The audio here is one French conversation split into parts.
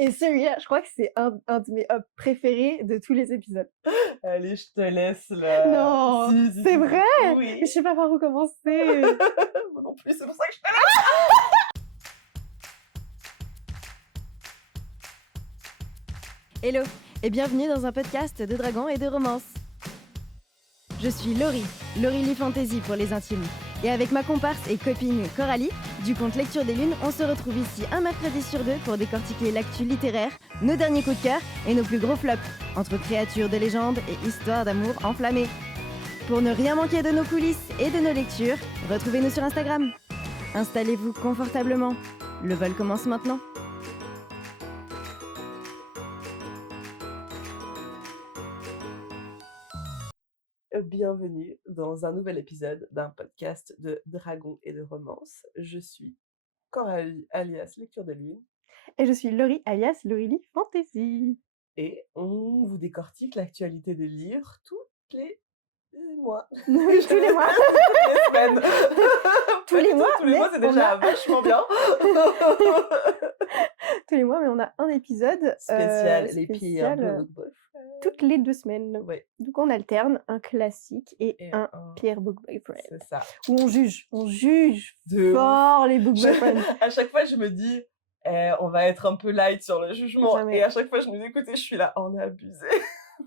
Et celui-là, je crois que c'est un de mes préférés de tous les épisodes. Allez, je te laisse là. Non, Si, c'est si. vrai? Oui. Mais je sais pas par où commencer. Moi non plus, c'est pour ça que je te Hello et bienvenue dans un podcast de dragons et de romances. Je suis Laurie, Laurie Lee Fantasy pour les intimes. Et avec ma comparse et copine Coralie, du compte Lecture des Lunes, on se retrouve ici un mercredi sur deux pour décortiquer l'actu littéraire, nos derniers coups de cœur et nos plus gros flops, entre créatures de légende et histoires d'amour enflammées. Pour ne rien manquer de nos coulisses et de nos lectures, retrouvez-nous sur Instagram. Installez-vous confortablement. Le vol commence maintenant. Bienvenue dans un nouvel épisode d'un podcast de dragons et de romances. Je suis Coralie alias Lecture de Lune Et je suis Laurie alias Laurie Lee Fantasy. et on vous décortique l'actualité des livres tous les mois. Oui, tous les mois. Toutes les semaines. Tous les mois, Tous les mois, c'est mais on déjà a- vachement bien. Tous les mois, mais on a un épisode Spécial, les pires spécial, book toutes les 2 semaines. Ouais, Donc on alterne un classique et et un peer book boyfriend. c'est ça. Où on juge De ouf. fort les book boyfriends. À chaque fois, je me dis, on va être un peu light sur le jugement. Jamais. Et à chaque fois, je nous écoute et je suis là, on a abusé.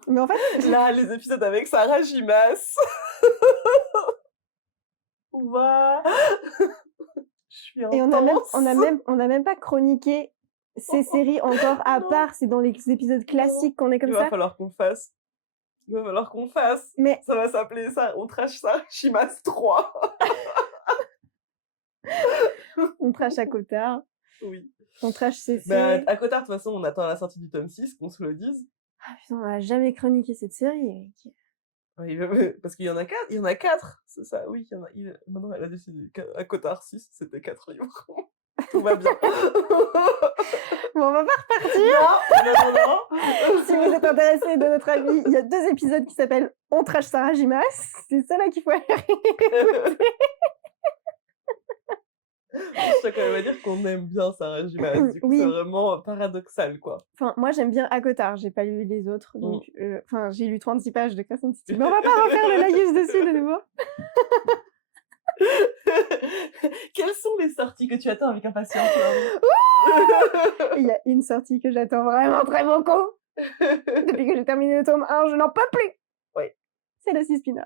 Mais en fait, Là, les épisodes avec Sarah Gimas. Ouah. Je suis et intense. on a même pas chroniqué ces séries encore à Non. part, c'est dans les épisodes classiques qu'on est comme Il va ça. falloir qu'on fasse. Il va falloir qu'on fasse. Mais Ça va s'appeler ça, on trash Sarah Gimas 3. on trash à Cotard, Oui. on trash CC. Bah, à Cotard, de toute façon, on attend la sortie du tome 6, qu'on se le dise. Ah putain, on a jamais chroniqué cette série. mec. Oui, parce qu'il y en a 4, il y en a 4, c'est ça, oui, il y en a. Maintenant, elle a décidé à Cotard 6, c'était 4 livres. Tout va bien. Bon, on va pas repartir. Non. Si vous êtes intéressé de notre avis, il y a 2 épisodes qui s'appellent On trash Sarah Gimas. C'est ça là qu'il faut aller écouter. Je tiens quand même à dire qu'on aime bien Sarah Gimas, du coup Oui. c'est vraiment paradoxal, quoi. Enfin, moi j'aime bien à Cotard, j'ai pas lu les autres, donc enfin j'ai lu 36 pages de Crescent City. Mais on va pas refaire le laïus dessus de nouveau. Quelles sont les sorties que tu attends avec impatience, Il y a une sortie que j'attends vraiment très beaucoup. Depuis que j'ai terminé le tome 1, je n'en peux plus. Oui. C'est la 6 Spinner.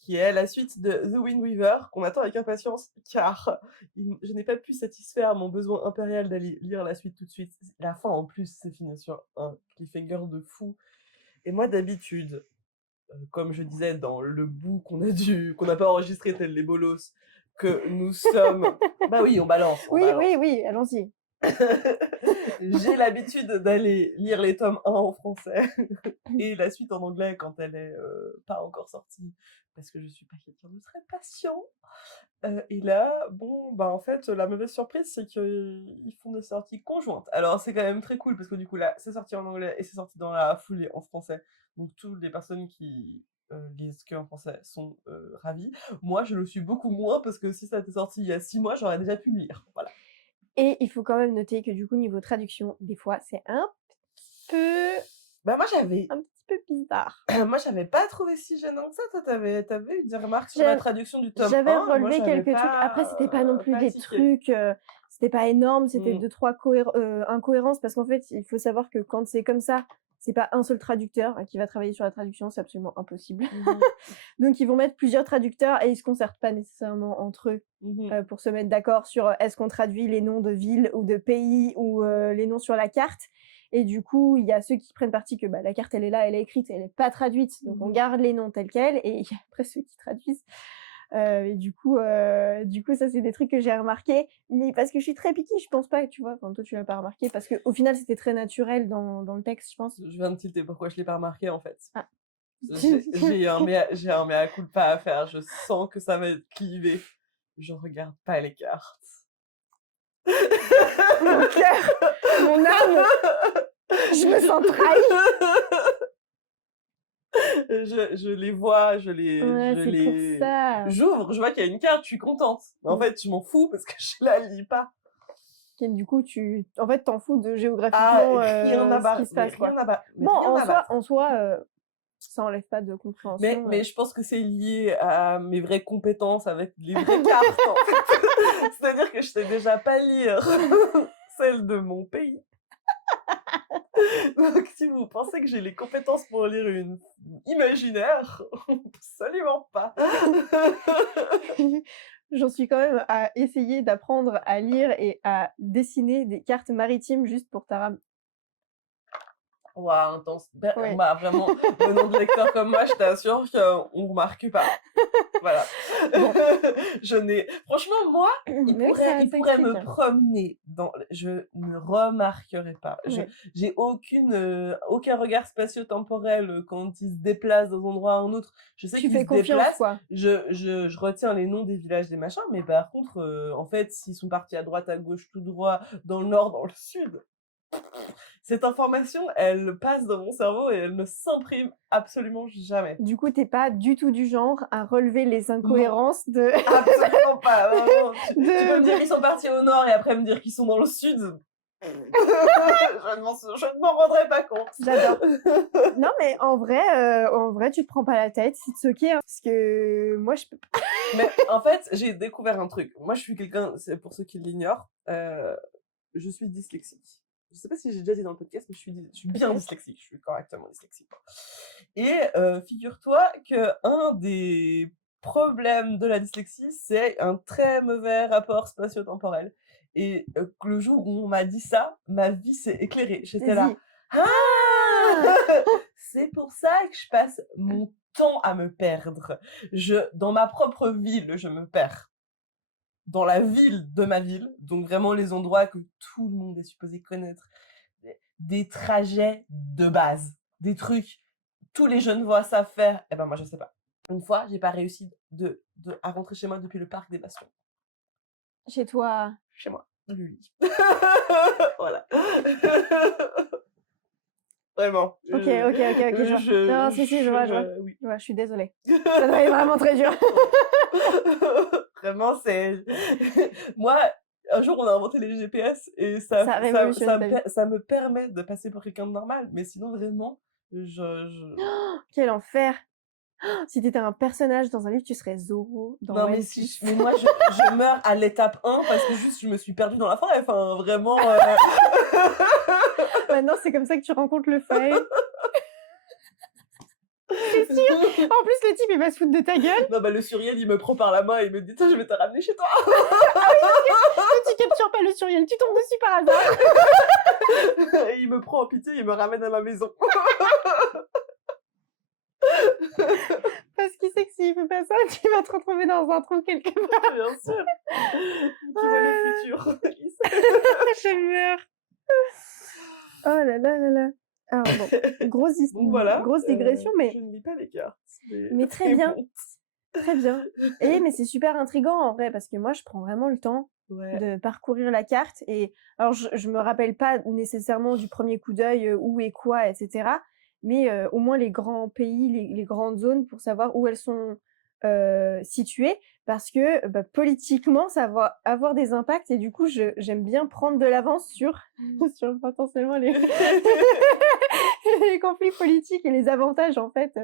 qui est la suite de The Wind Weaver, qu'on attend avec impatience, car je n'ai pas pu satisfaire mon besoin impérial d'aller lire la suite tout de suite. La fin, en plus, c'est fini sur un cliffhanger de fou. Et moi, d'habitude, comme je disais dans le bout qu'on n'a pas enregistré tel les bolos, que nous sommes... Bah oui, on balance. Oui, allons-y. J'ai l'habitude d'aller lire les tomes 1 en français et la suite en anglais quand elle est pas encore sortie, parce que je suis pas quelqu'un de très patient. Et là, bon, bah en fait, la mauvaise surprise, c'est qu'ils font des sorties conjointes. Alors c'est quand même très cool, parce que du coup là, c'est sorti en anglais et c'est sorti dans la foulée en français. Donc toutes les personnes qui lisent que en français sont ravies. Moi, je le suis beaucoup moins, parce que si ça était sorti il y a 6 mois, j'aurais déjà pu le lire. Voilà. Et il faut quand même noter que du coup, niveau traduction, des fois, c'est un peu Bah moi j'avais un petit peu bizarre. moi j'avais pas trouvé si gênant que ça. Toi t'avais eu des remarques sur la traduction du tome 1. J'avais Moi, relevé j'avais quelques trucs. Après, c'était pas non plus des trucs, c'était pas énorme, c'était 2-3 incohérences, parce qu'en fait, il faut savoir que quand c'est comme ça, c'est pas un seul traducteur qui va travailler sur la traduction, c'est absolument impossible. Donc ils vont mettre plusieurs traducteurs et ils se concertent pas nécessairement entre eux pour se mettre d'accord sur est-ce qu'on traduit les noms de villes ou de pays ou les noms sur la carte. Et du coup, il y a ceux qui prennent parti que la carte, elle est là, elle est écrite, elle n'est pas traduite. Donc, on garde les noms tels quels. Et il y a après ceux qui traduisent. Et du coup, ça, c'est des trucs que j'ai remarqué. Mais parce que je suis très picky, je pense pas, tu vois. Enfin, toi, tu l'as pas remarqué. Parce qu'au final, c'était très naturel dans le texte, je pense. Je viens de tilter pourquoi je l'ai pas remarqué, en fait. Ah. J'ai un mea culpa à faire. Je sens que ça va être clivé. Je regarde pas les cartes. Mon cœur, mon âme, je me sens trahie. Je les vois, je les pour ça. j'ouvre, je vois qu'il y a une carte, je suis contente. Mais en fait, je m'en fous parce que je la lis pas. Et du coup, en fait, t'en fous de Ah, géographiquement rien à ce battre, qui se mais passe, quoi. rien à battre, mais Bon, rien à battre. en soi, ça enlève pas de compréhension. Mais je pense que c'est lié à mes vraies compétences avec les vraies cartes, en fait. C'est-à-dire que je sais déjà pas lire celles de mon pays. Donc, si vous pensez que j'ai les compétences pour lire une imaginaire, absolument pas. J'en suis quand même à essayer d'apprendre à lire et à dessiner des cartes maritimes juste pour Taram. Waouh, intense. Ouais. Bah, vraiment, venant de lecteurs comme moi, je t'assure qu'on remarque pas. Voilà. Bon. Franchement, moi, il Mais oui, ça pourrait me explique. promener dans... Je ne remarquerai pas. Ouais. J'ai aucun regard spatio-temporel quand il se déplace d'un endroit à un autre. Je sais Tu qu'il fais se confiance, déplace. quoi. Je retiens les noms des villages, des machins, mais par contre, en fait, s'ils sont partis à droite, à gauche, tout droit, dans le nord, dans le sud, cette information, elle passe dans mon cerveau et elle ne s'imprime absolument jamais. Du coup, t'es pas du tout du genre à relever les Non, incohérences de... absolument pas. Non. Tu peux me dire de... qu'ils sont partis au nord et après me dire qu'ils sont dans le sud. Je ne m'en rendrai pas compte. J'adore. Non, mais en vrai, tu te prends pas la tête, c'est ok, hein, parce que moi, je peux pas. Mais en fait, j'ai découvert un truc. Moi, je suis quelqu'un, c'est pour ceux qui l'ignorent, je suis dyslexique. Je sais pas si j'ai déjà dit dans le podcast, mais je suis bien dyslexique. Je suis correctement dyslexique. Et figure-toi que un des problèmes de la dyslexie, c'est un très mauvais rapport spatio-temporel. Et le jour où on m'a dit ça, ma vie s'est éclairée. J'étais là, Vas-y. ah c'est pour ça que je passe mon temps à me perdre. Dans ma propre ville, je me perds. Dans la ville de ma ville, donc vraiment les endroits que tout le monde est supposé connaître, des trajets de base, des trucs, tous les Genevois savent faire, et ben moi je sais pas. Une fois, j'ai pas réussi à rentrer chez moi depuis le parc des Bastions. Chez toi. Chez moi. Lui. Voilà. Vraiment. Ok, je vois. Non, si, je vois. Oui. Je vois, je suis désolée. Ça doit être vraiment très dur. Vraiment, c'est... Moi, un jour, on a inventé les GPS et Ça a révolutionné ta vie. ça me permet de passer pour quelqu'un de normal. Mais sinon, vraiment, Quel enfer. Si t'étais un personnage dans un livre, tu serais Zorro dans Non, One mais Piece. mais moi, je meurs à l'étape 1 parce que juste, je me suis perdue dans la forêt. Enfin, vraiment... Maintenant, c'est comme ça que tu rencontres le fae. C'est sûr. En plus, le type, il va se foutre de ta gueule. Non, bah, le Suriel, il me prend par la main et il me dit, tiens, je vais te ramener chez toi. Toi, tu captures pas le Suriel, tu tombes dessus par hasard. Et il me prend en pitié, il me ramène à ma maison. Parce qu'il sait que s'il fait pas ça, tu vas te retrouver dans un trou quelque part. Bien sûr. Tu vois le futur. Je meurs. Oh là là là là. Alors bon, Donc voilà, grosse digression, mais... Je ne lis pas les cartes. Mais très bien. Très bien. Mais c'est super intriguant en vrai, parce que moi, je prends vraiment le temps de parcourir la carte. Et alors, je me rappelle pas nécessairement du premier coup d'œil où et quoi, etc. Mais au moins les grands pays, les grandes zones, pour savoir où elles sont situées. Parce que politiquement, ça va avoir des impacts. Et du coup, j'aime bien prendre de l'avance sur potentiellement les conflits politiques et les avantages, en fait.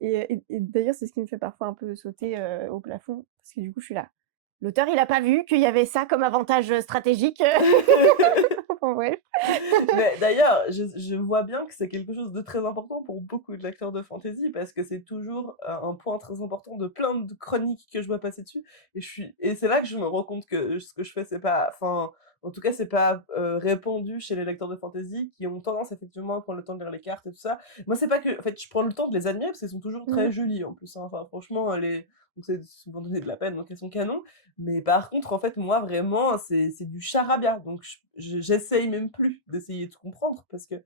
Et d'ailleurs, c'est ce qui me fait parfois un peu sauter au plafond, parce que du coup, je suis là. L'auteur, il a pas vu qu'il y avait ça comme avantage stratégique. Enfin, bref. Mais d'ailleurs, je vois bien que c'est quelque chose de très important pour beaucoup de lecteurs de fantasy, parce que c'est toujours un point très important de plein de chroniques que je vois passer dessus. Et c'est là que je me rends compte que ce que je fais, c'est pas... Enfin, en tout cas, c'est pas répandu chez les lecteurs de fantasy qui ont tendance effectivement à prendre le temps de lire les cartes et tout ça. Moi, c'est pas que... En fait, je prends le temps de les admirer parce qu'elles sont toujours très jolies en plus. Hein. Enfin, franchement, on s'est souvent donné de la peine, donc elles sont canons. Mais par contre, en fait, moi, vraiment, c'est du charabia. Donc, j'essaye même plus d'essayer de comprendre parce que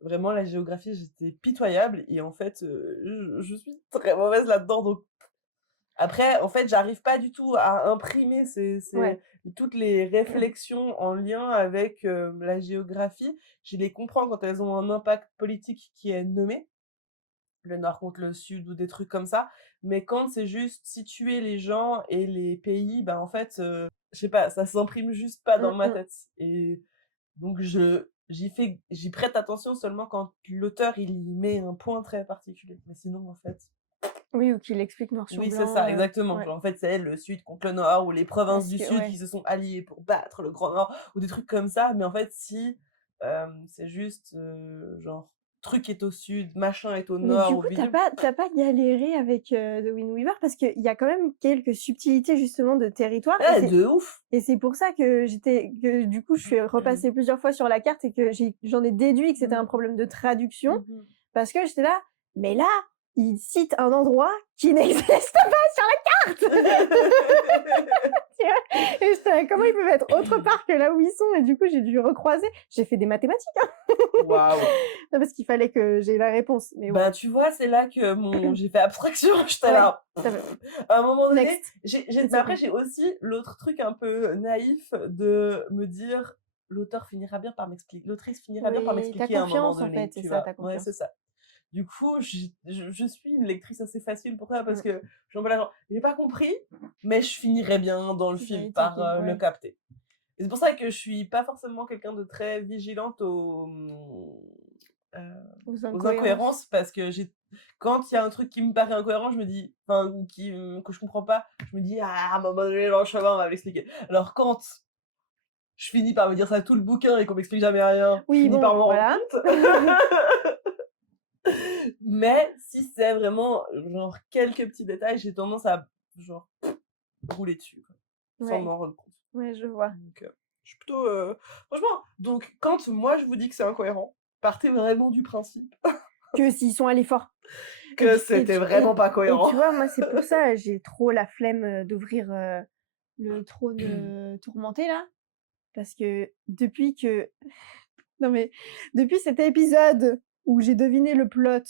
vraiment, la géographie, j'étais pitoyable. Et en fait, je suis très mauvaise là-dedans. Donc, après, en fait, j'arrive pas du tout à imprimer toutes les réflexions en lien avec la géographie. Je les comprends quand elles ont un impact politique qui est nommé, le nord contre le sud ou des trucs comme ça. Mais quand c'est juste situer les gens et les pays, ben en fait, je sais pas, ça s'imprime juste pas dans ma Mmh. tête. Et donc j'y prête attention seulement quand l'auteur, il y met un point très particulier. Mais sinon, en fait Oui, ou qu'il explique noir sur oui, c'est blanc, ça, exactement. ouais. Genre, en fait, c'est le Sud contre le Nord ou les provinces Parce du que Sud ouais. qui se sont alliées pour battre le Grand Nord ou des trucs comme ça. Mais en fait, si, c'est juste, genre, truc est au Sud, machin est au Mais Nord du ou coup, tu bidule. pas galéré avec, The Wind Weaver? Parce qu'il y a quand même quelques subtilités justement de territoire Eh, de ouf! et c'est pour ça que du coup, je suis repassée plusieurs fois sur la carte et que j'en ai déduit que c'était un problème de traduction Mmh. parce que j'étais là: «Mais là, il cite un endroit qui n'existe pas sur la carte!» Tu vois? Et j'étais là: «Comment ils peuvent être autre part que là où ils sont?» Et du coup, j'ai dû recroiser. J'ai fait des mathématiques, hein! Waouh! Non, parce qu'il fallait que j'aie la réponse, mais Bah, ouais. tu vois, c'est là que j'ai fait abstraction. J'étais Ouais, là. ça va. À un moment donné, Next. It's mais après, okay. j'ai aussi l'autre truc un peu naïf de me dire l'auteur finira bien par m'expliquer, l'autrice finira bien par Oui, tu as m'expliquer à un moment confiance en donné, fait, c'est tu ça, tu vois. as Ouais, c'est confiance. ça. Du coup, je suis une lectrice assez facile pour ça parce Mmh. que je me genre, j'ai pas compris, mais je finirai bien dans le Tu vas film y par checker, le ouais. capter. Et c'est pour ça que je suis pas forcément quelqu'un de très vigilante Aux aux incohérences. incohérences parce que quand il y a un truc qui me paraît incohérent, je me dis, enfin, ou que je comprends pas, je me dis, ah, à un moment donné, dans le chemin, on va m'expliquer. Alors quand je finis par me dire ça tout le bouquin et qu'on m'explique jamais rien, je Oui, finis par bon, me rendre voilà. compte. Mais si c'est vraiment, genre, quelques petits détails, j'ai tendance à, genre, rouler dessus, quoi, sans Ouais, m'en rendre compte. ouais, je vois. Donc, je suis plutôt, franchement, donc quand moi je vous dis que c'est incohérent, partez vraiment du principe Que s'ils sont allés fort. que c'était vraiment pas Et cohérent. tu vois, moi, c'est pour ça, j'ai trop la flemme d'ouvrir le trône tourmenté là. Parce que depuis que. Non, mais depuis cet épisode où j'ai deviné le plot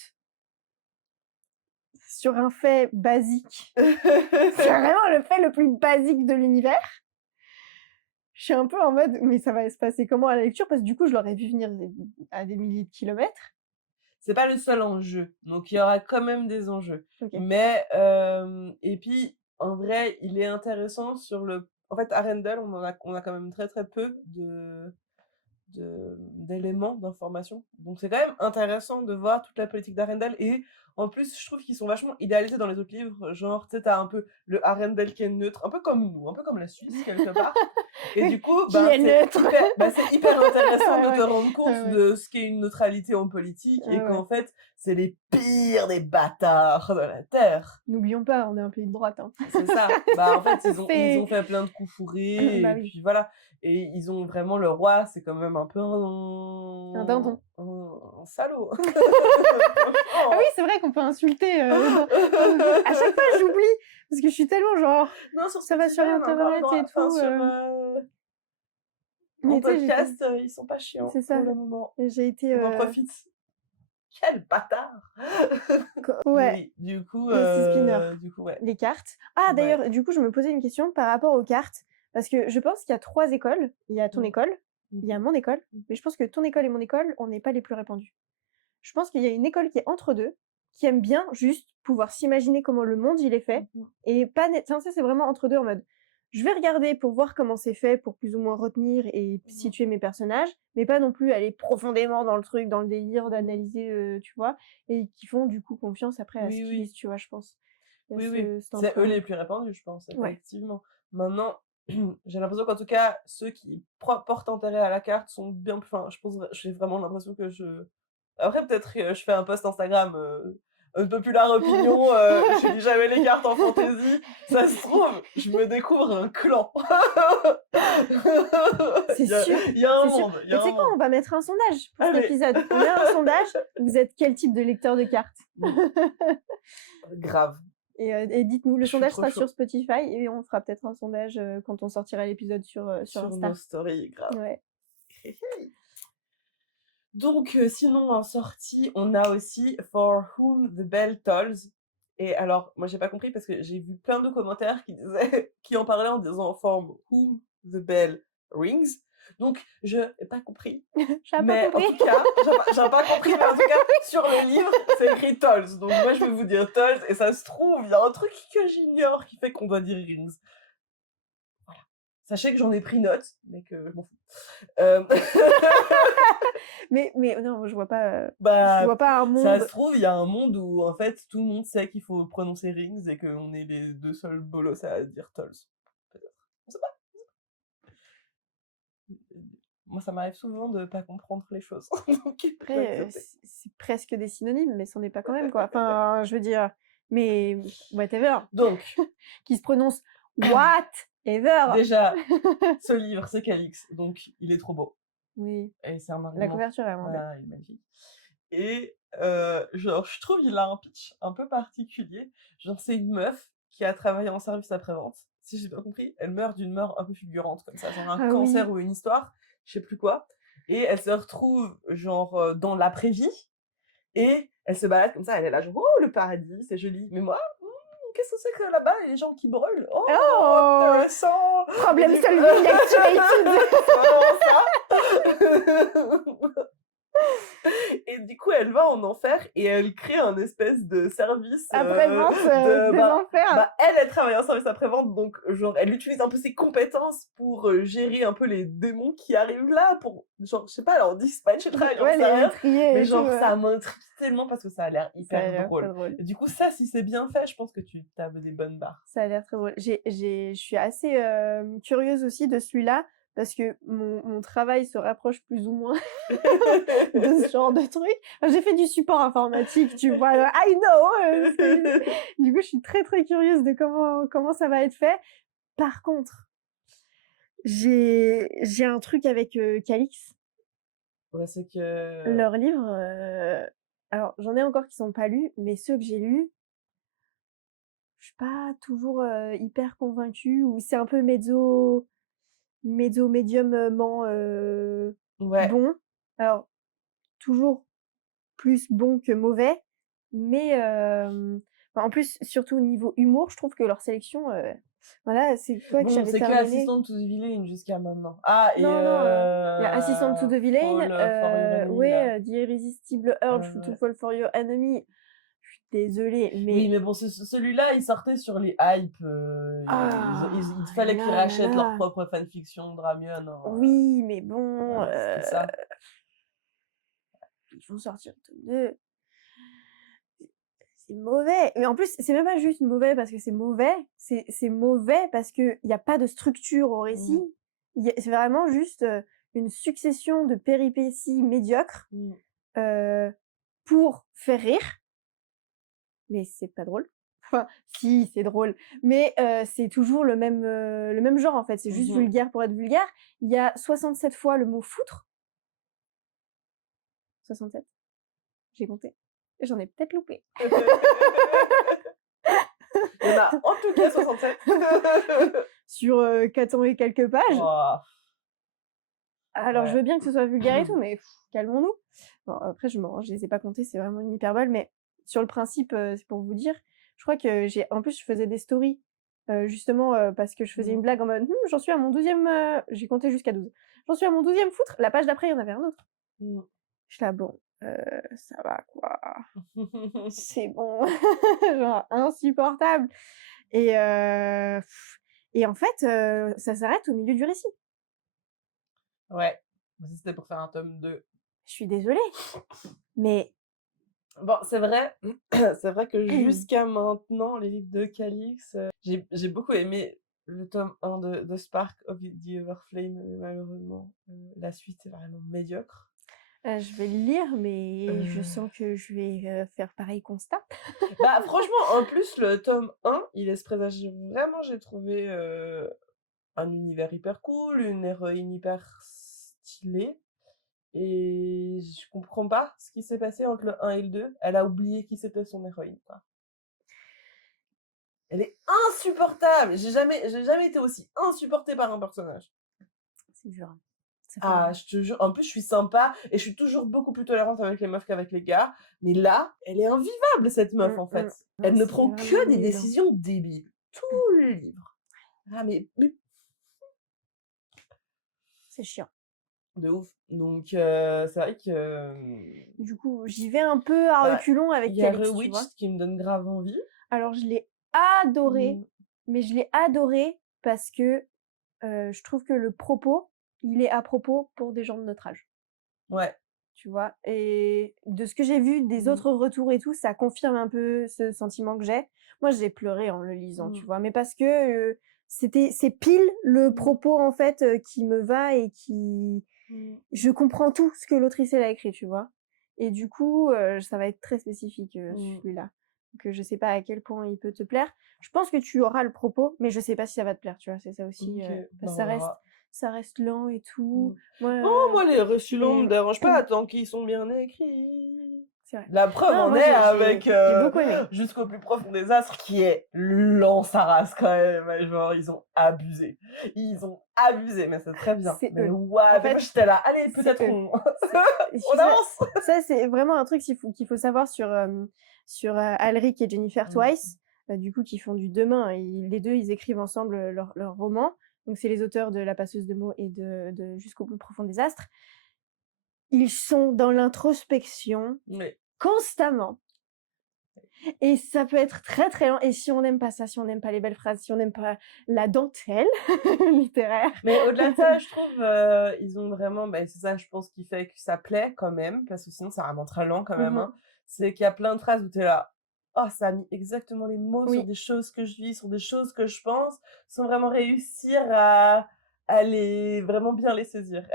sur un fait basique, c'est vraiment le fait le plus basique de l'univers. Je suis un peu en mode, mais ça va se passer comment à la lecture? Parce que du coup, je l'aurais vu venir à des milliers de kilomètres. C'est pas le seul enjeu, donc il y aura quand même des enjeux. Ok. Mais, et puis, en vrai, il est intéressant sur le en fait, Arendelle, on a quand même très, très peu d'éléments d'information. Donc c'est quand même intéressant de voir toute la politique d'Arendelle et en plus, je trouve qu'ils sont vachement idéalisés dans les autres livres. Genre, tu sais, tu un peu le Arendelle qui est neutre, un peu comme nous, un peu comme la Suisse quelque part. Et du coup, Qui est neutre. c'est hyper intéressant de Ouais, te rendre compte ouais. de ce qu'est une neutralité en politique et Ouais. qu'en fait, c'est les pires des bâtards de la Terre. N'oublions pas, on est un pays de droite. Hein. C'est ça. Bah, en fait, ils ont C'est... fait plein de coups fourrés bah et oui, puis voilà. Et ils ont vraiment le roi, c'est quand même un peu un dindon. un salaud. Ah oui, Franchement. c'est vrai qu'on peut insulter. À chaque fois, j'oublie. Parce que je suis tellement genre, Non, sur ça va sur Spotify, on a encore le Internet droit. et Enfin, tout. en Mais tu sais, podcast, ils sont pas chiants c'est ça. pour le moment. J'ai été... On en profite. Quel bâtard! Ouais, Oui, le six-spinner. ouais. Les cartes. Ah, Ouais. d'ailleurs, du coup, je me posais une question par rapport aux cartes. Parce que je pense qu'il y a 3 écoles. Il y a ton école, il y a mon école. Mais je pense que ton école et mon école, on n'est pas les plus répandus. Je pense qu'il y a une école qui est entre deux, qui aime bien juste pouvoir s'imaginer comment le monde il est fait. Et pas net. Enfin, ça, c'est vraiment entre deux en mode. Je vais regarder pour voir comment c'est fait, pour plus ou moins retenir et situer mes personnages, mais pas non plus aller profondément dans le truc, dans le délire, d'analyser, tu vois, et qui font du coup confiance après à ce qu'ils lisent, tu vois, je pense. Il y a Oui. cet C'est eux entre-deux. les plus répandus, je pense, Ouais. effectivement. Maintenant, j'ai l'impression qu'en tout cas, ceux qui portent intérêt à la carte sont bien plus. Enfin, j'ai vraiment l'impression que je. Après, peut-être que je fais un post Instagram, populaire opinion, je lis jamais les cartes en fantasy. Ça se trouve, je me découvre un clan. C'est sûr. Il y a un C'est sûr. monde. Mais tu sais quoi, on va mettre un sondage pour cet Allez. épisode. On met un sondage. Vous êtes quel type de lecteur de cartes? Grave. Et dites-nous, le Je suis sondage trop sera chaud. sur Spotify et on fera peut-être un sondage quand on sortira l'épisode sur Sur Insta. nos stories, grave. Ouais. Donc, sinon, en sortie, on a aussi For Whom the Bell Tolls. Et alors, moi, j'ai pas compris parce que j'ai vu plein de commentaires qui en parlaient en disant For Whom the Bell Rings. Donc, je n'ai pas compris. J'ai Mais pas compris. en tout cas, j'ai pas compris, mais en tout cas, sur le livre, c'est écrit Tolls. Donc, moi, je vais vous dire Tolls, et ça se trouve, il y a un truc que j'ignore qui fait qu'on doit dire Rings. Voilà. Sachez que j'en ai pris note, mais que je m'en fous. Euh, Mais non, je vois pas bah, un ça monde. se trouve, il y a un monde où, en fait, tout le monde sait qu'il faut prononcer rings et qu'on est les deux seuls bolos à dire tolls. Peut-être. On sait pas. Moi, ça m'arrive souvent de pas comprendre les choses. Donc, faut Après, accepter. c'est presque des synonymes, mais c'en est pas quand même, quoi. Enfin, je veux dire, mais whatever, Donc, qui se prononce whatever. déjà, ce livre, c'est Calix, donc il est trop beau. Oui, Et c'est un la argument. couverture est vraiment belle. Voilà, il est magnifique. Et genre, je trouve qu'il a un pitch un peu particulier. Genre, c'est une meuf qui a travaillé en service après-vente. Si j'ai bien compris, elle meurt d'une mort un peu fulgurante, comme ça, genre un Ah cancer oui. ou une histoire, je sais plus quoi. Et elle se retrouve, genre, dans l'après-vie. Et elle se balade comme ça, elle est là, genre, oh, le paradis, c'est joli. Mais moi, qu'est-ce que c'est que là-bas, il y a des gens qui brûlent? Oh, Oh, intéressant! Problem Du coup- solving activated. C'est vraiment ça. Et du coup, elle va en enfer et elle crée un espèce de service Après-vente des enfers. elle travaille en service après-vente, donc genre elle utilise un peu ses compétences pour gérer un peu les démons qui arrivent là, pour genre je sais pas, leur dispatch, j'en Ouais, sais les rien. meurtriers Mais et genre tout. ça m'intrigue tellement parce que ça a l'air Ça a hyper l'air très drôle. drôle. Et du coup, ça, si c'est bien fait, je pense que tu tapes des bonnes barres. Ça a l'air très drôle. Je suis assez curieuse aussi de celui-là parce que mon travail se rapproche plus ou moins de ce genre de truc. Enfin, j'ai fait du support informatique, tu vois. I know. Du coup, je suis très très curieuse de comment ça va être fait. Par contre, j'ai un truc avec Calix. Ouais, c'est que. Leurs livres, alors j'en ai encore qui sont pas lus, mais ceux que j'ai lus, je suis pas toujours hyper convaincue ou c'est un peu médiumement Ouais. bon. Alors toujours plus bon que mauvais, mais en plus surtout au niveau humour, je trouve que leur sélection, voilà, c'est quoi que Bon, j'avais c'est que terminé? Assistant to the Villain jusqu'à maintenant. Ah, et Non, non, il y a Assistant to the Villain, Fall for Your Enemy, là. ouais, The Irresistible Urge to Ouais. Fall for Your Enemy. Je suis désolée, Oui, mais mais bon, celui-là, il sortait sur les hypes. Il fallait qu'ils là là rachètent leur là. propre fanfiction Dramion. Hein. Oui, mais bon, Voilà, c'était ça. ils vont sortir le tome 2. C'est mauvais. Mais en plus, c'est même pas juste mauvais parce que c'est mauvais, c'est mauvais parce qu'il y a pas de structure au récit. C'est vraiment juste une succession de péripéties médiocres pour faire rire. Mais c'est pas drôle. Enfin, si, c'est drôle. Mais c'est toujours le même genre, en fait. C'est juste vulgaire pour être vulgaire. Il y a 67 fois le mot foutre. 67. J'ai compté. J'en ai peut-être loupé. Il y en a en tout cas 67. Sur 400 et quelques pages. Oh. Alors, Ouais. je veux bien que ce soit vulgaire et tout, mais calmons-nous. Bon, après, je les ai pas comptés, c'est vraiment une hyperbole, mais sur le principe, c'est pour vous dire, je crois que en plus, je faisais des stories, justement, parce que je faisais une blague en mode, j'en suis à mon 12e, j'ai compté jusqu'à 12. J'en suis à mon 12e foutre. La page d'après, il y en avait un autre. Je suis là, bon, ça va, quoi. C'est bon. Genre, insupportable. Et en fait, ça s'arrête au milieu du récit. Ouais. Ça, c'était pour faire un tome 2. Je suis désolée, mais Bon, c'est vrai, c'est vrai que jusqu'à maintenant, les livres de Calix, j'ai beaucoup aimé le tome 1 de Spark of the Everflame, mais malheureusement, la suite est vraiment médiocre. je vais le lire, mais je sens que je vais faire pareil constat. Bah, franchement, en plus, le tome 1, il laisse présager vraiment, j'ai trouvé un univers hyper cool, une héroïne hyper stylée. Et je comprends pas ce qui s'est passé entre le 1 et le 2. Elle a oublié qui c'était son héroïne, quoi. Elle est insupportable. J'ai jamais été aussi insupportée par un personnage. C'est dur. Ça fait Ah, mal. je te jure. En plus, je suis sympa et je suis toujours beaucoup plus tolérante avec les meufs qu'avec les gars. Mais là, elle est invivable, cette meuf, en fait. Elle ne C'est prend vraiment que des nul, hein. décisions débiles. Tout le livre. Ah, mais C'est chiant. de ouf. Donc, c'est vrai que... Du coup, j'y vais un peu à Bah, reculons avec il y a Calix, tu vois. Rewitched qui me donne grave envie. Alors, je l'ai adoré, mais je l'ai adoré parce que je trouve que le propos, il est à propos pour des gens de notre âge. Ouais. Tu vois? Et de ce que j'ai vu des autres retours et tout, ça confirme un peu ce sentiment que j'ai. Moi, j'ai pleuré en le lisant, tu vois? Mais parce que, c'est pile le propos, en fait, qui me va et qui je comprends tout ce que l'autrice, elle a écrit, tu vois? Et du coup, ça va être très spécifique, celui-là. Donc, je sais pas à quel point il peut te plaire. Je pense que tu auras le propos, mais je sais pas si ça va te plaire, tu vois? C'est ça aussi, OK, parce bah, que on verra. ça reste lent et tout. Moi, Oh, moi, les reçus longs me mais dérangent pas tant qu'ils sont bien écrits. c'est vrai. La preuve Non, en moi, est j'ai avec beaucoup aimé. Jusqu'au plus profond des astres, qui est lent sa race quand même. Genre, ils ont abusé. Ils ont abusé, mais c'est très bien. C'est Mais eux. ouais, En des fois fait, j'étais là, allez, c'est peut-être eux. on, Tu on sais, avance. ça, c'est vraiment un truc qu'il faut savoir sur Alric et Jennifer Twice, du coup, qui font du demain. Les deux, ils écrivent ensemble leur roman. Donc, c'est les auteurs de La passeuse de mots et de Jusqu'au plus profond des astres. Ils sont dans l'introspection Mais constamment. Et ça peut être très, très lent. Et si on n'aime pas ça, si on n'aime pas les belles phrases, si on n'aime pas la dentelle littéraire. Mais au-delà de ça, je trouve, ils ont vraiment, c'est ça, je pense, qui fait que ça plaît quand même, parce que sinon, c'est vraiment très lent quand même, hein. C'est qu'il y a plein de phrases où t'es là, oh, ça a mis exactement les mots sur Oui, des choses que je vis, sur des choses que je pense, sans vraiment réussir à les, vraiment bien les saisir.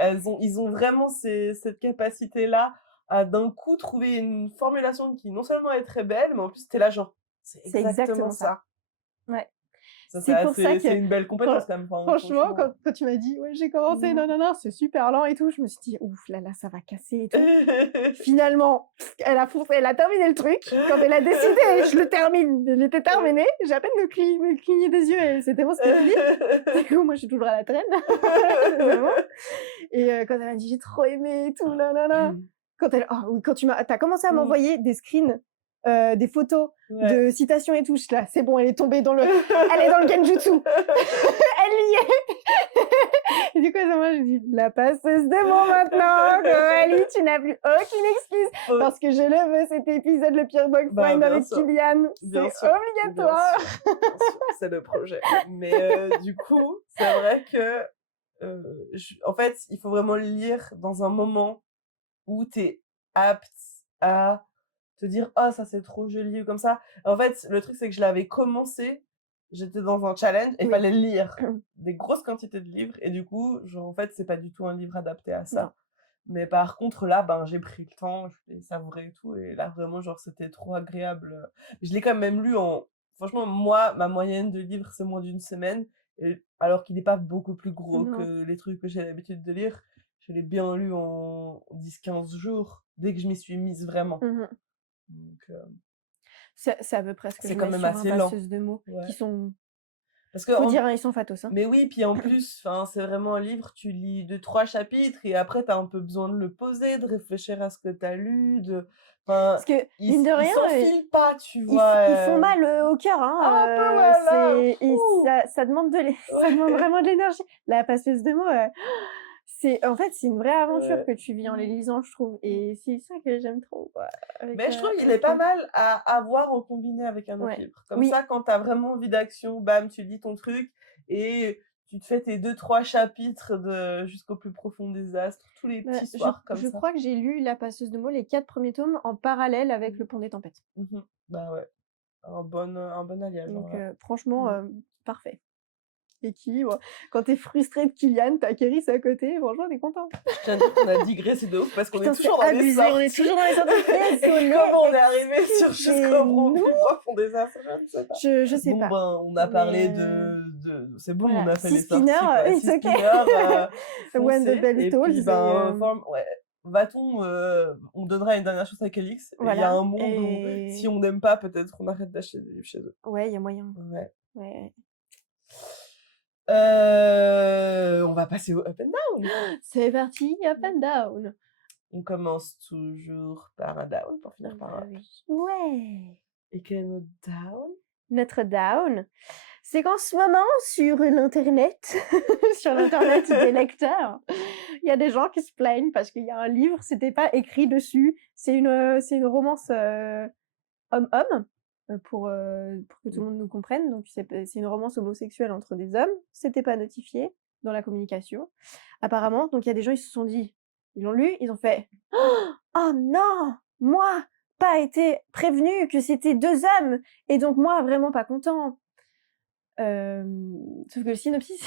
Ils ont vraiment cette capacité-là à d'un coup trouver une formulation qui non seulement est très belle, mais en plus, t'es là, genre, c'est c'est exactement exactement ça. ça. Ouais. Ça, C'est pour ça c'est que une belle compétence quand même, enfin, franchement, franchement. quand tu m'as dit: «Ouais, j'ai commencé, non, non, non, c'est super lent et tout», je me suis dit: «Ouf, là, ça va casser et tout». Finalement, elle a foncé, elle a terminé le truc. Quand elle a décidé: «Je le termine», il était terminé. J'ai à peine me cligner des yeux et c'était bon, c'était fini. Du coup, moi, je suis toujours à la traîne, vraiment. Et quand elle m'a dit: «J'ai trop aimé et tout, nanana». Quand tu as commencé à m'envoyer des screens, des photos Ouais. de citations et tout, j'étais là: «C'est bon, elle est tombée dans le elle est dans le genjutsu, elle y est». Et du coup, à ce moment, j'ai dit: «La passeuse de mots maintenant, Coralie, tu n'as plus aucune excuse parce que je le veux cet épisode, le pire Bah, boyfriend bien avec sûr. Kylian, Bien c'est sûr, obligatoire». bien sûr, c'est le projet. Mais du coup, c'est vrai que, en fait, il faut vraiment le lire dans un moment où tu es apte à te dire: «Oh, ça, c'est trop joli» ou comme ça. En fait, le truc, c'est que je l'avais commencé, j'étais dans un challenge et il Oui. fallait lire des grosses quantités de livres et du coup, genre, en fait, c'est pas du tout un livre adapté à ça. Non. Mais par contre, là, j'ai pris le temps, je l'ai savouré et tout et là, vraiment, genre, c'était trop agréable. Je l'ai quand même lu en franchement, moi, ma moyenne de livres, c'est moins d'une semaine et alors qu'il est pas beaucoup plus gros Non. que les trucs que j'ai l'habitude de lire. Je l'ai bien lu en 10-15 jours, dès que je m'y suis mise vraiment. Donc C'est à peu près ce que c'est je quand mets même sur un assez lent. passeuse de mots qui Ouais. sont, Parce que faut en dire, hein, ils sont fatos, hein. mais oui, puis en plus, enfin, c'est vraiment un livre, tu lis 2-3 chapitres et après tu as un peu besoin de le poser, de réfléchir à ce que tu as lu, enfin, Parce que mine de ils rien, s'enfilent pas, tu ils f vois? ils font mal, au cœur, Un peu hein, mal là, c'est et fou! ça demande ça demande Ouais, vraiment de l'énergie. La passeuse de mots, c'est en fait, c'est une vraie aventure ouais. que tu vis en les lisant, je trouve, Mmh. et c'est ça que j'aime trop, quoi, Mais je trouve qu'il est avec pas eux. mal à avoir en combiné avec un autre Ouais. livre. Comme Oui, ça, quand tu as vraiment envie d'action, bam, tu lis ton truc et tu te fais tes 2-3 chapitres de Jusqu'au plus profond des astres, tous les bah, petits soirs comme je ça. crois que j'ai lu La passeuse de mots, les 4 premiers tomes, en parallèle avec Mmh. Le pont des tempêtes. Mmh. Bah ouais, un bon alliage, Donc voilà. franchement, Mmh. parfait. Équilibre. Quand tu es frustré de Kylian, tu as Kéris à côté, franchement, tu es content. Je tiens à dire qu'on a digressé de ouf parce qu'on est Putain, c'est toujours dans les abusé, on est sorties. toujours dans les sorties. Et Désolée, comment on est arrivé sur Jusqu'au excusez-nous. plus profond des astres, je ne sais pas. Je sais Bon pas, on a parlé mais c'est bon, on voilà, a fait 6 les spinners, sorties quoi. it's 6 okay. spinners, When the foncez bell et puis tolls et ouais, va-t-on, on donnera une dernière chance à Calix et il y a voilà, un monde où si et on n'aime pas, peut-être on arrête d'acheter des livres chez eux. ouais, il y a moyen. Ouais. Ouais. On va passer au up and down. C'est parti, up and down. On commence toujours par un down pour finir par un Bah up. oui. Ouais. Et quel est notre down? Notre down, c'est qu'en ce moment, sur l'internet, sur l'internet des lecteurs, il y a des gens qui se plaignent parce qu'il y a un livre, c'était pas écrit dessus. C'est une romance, homme-homme, pour que tout le monde nous comprenne. Donc c'est une romance homosexuelle entre des hommes, c'était pas notifié. dans la communication, apparemment. Donc il y a des gens, ils se sont dit, ils l'ont lu, ils ont fait oh non, moi, pas été prévenu que c'était 2 hommes et donc moi, vraiment pas content. Sauf que le synopsis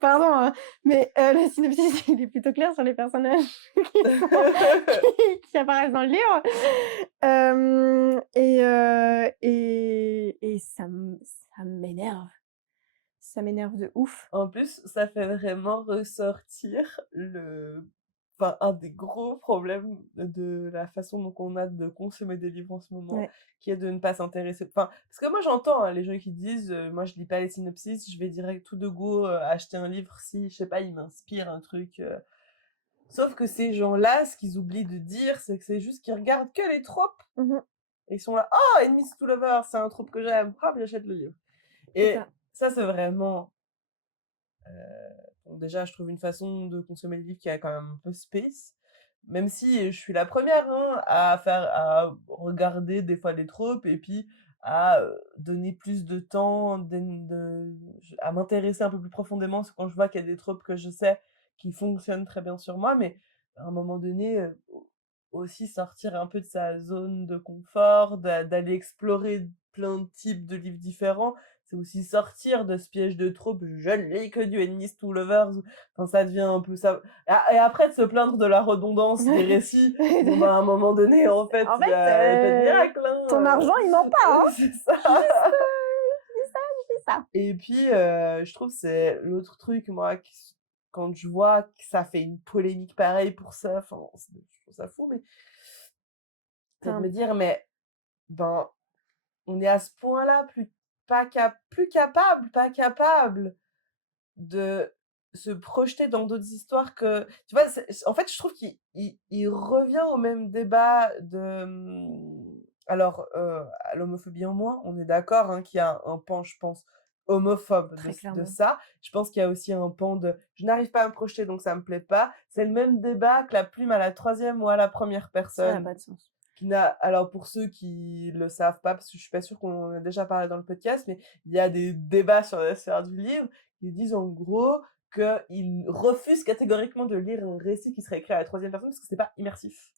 pardon, hein, mais le synopsis, il est plutôt clair sur les personnages qui apparaissent dans le livre. Et ça m'énerve. Ça m'énerve de ouf. En plus, ça fait vraiment ressortir enfin, un des gros problèmes de la façon dont on a de consommer des livres en ce moment, Ouais. qui est de ne pas s'intéresser. Enfin, parce que moi j'entends hein, les gens qui disent, moi je lis pas les synopsis, je vais direct tout de go acheter un livre si, je sais pas, il m'inspire un truc. Sauf que ces gens-là, ce qu'ils oublient de dire, c'est que c'est juste qu'ils regardent que les tropes. Mmh. Et ils sont là, oh, Enemies to Lovers, c'est un trope que j'aime, hop, j'achète le livre. C'est Et ça. ça, c'est vraiment bon, déjà, je trouve une façon de consommer le livre qui a quand même un peu space, même si je suis la première hein, à regarder des fois les tropes et puis à donner plus de temps, à m'intéresser un peu plus profondément quand je vois qu'il y a des tropes que je sais qui fonctionnent très bien sur moi, mais à un moment donné, aussi sortir un peu de sa zone de confort, d'aller explorer plein de types de livres différents, c'est aussi sortir de ce piège de trope, je ne lis que du Enemies to Lovers, quand ça devient un peu ça. Et après de se plaindre de la redondance des récits, bon bah à un moment donné, en fait, En il y fait, a pas de miracle, hein. ton argent, il ment pas, hein. C'est ça. C'est ça. Et puis, je trouve c'est l'autre truc, moi, quand je vois que ça fait une polémique pareille pour ça, enfin, je trouve ça fou, mais peut-être Enfin, me dire, mais ben, on est à ce point-là, pas capable de se projeter dans d'autres histoires que tu vois? En fait, je trouve qu'il revient au même débat de, alors, à l'homophobie en moins, on est d'accord, hein, qu'il y a un pan, je pense, homophobe très de clairement. ça. Je pense qu'il y a aussi un pan de: «Je n'arrive pas à me projeter, donc ça me plaît pas». C'est le même débat que la plume à la troisième ou à la première Ça a personne. pas de sens. Alors pour ceux qui le savent pas, parce que je suis pas sûre qu'on en a déjà parlé dans le podcast, mais il y a des débats sur la sphère du livre qui disent en gros qu'ils refusent catégoriquement de lire un récit qui serait écrit à la troisième personne parce que c'est pas immersif.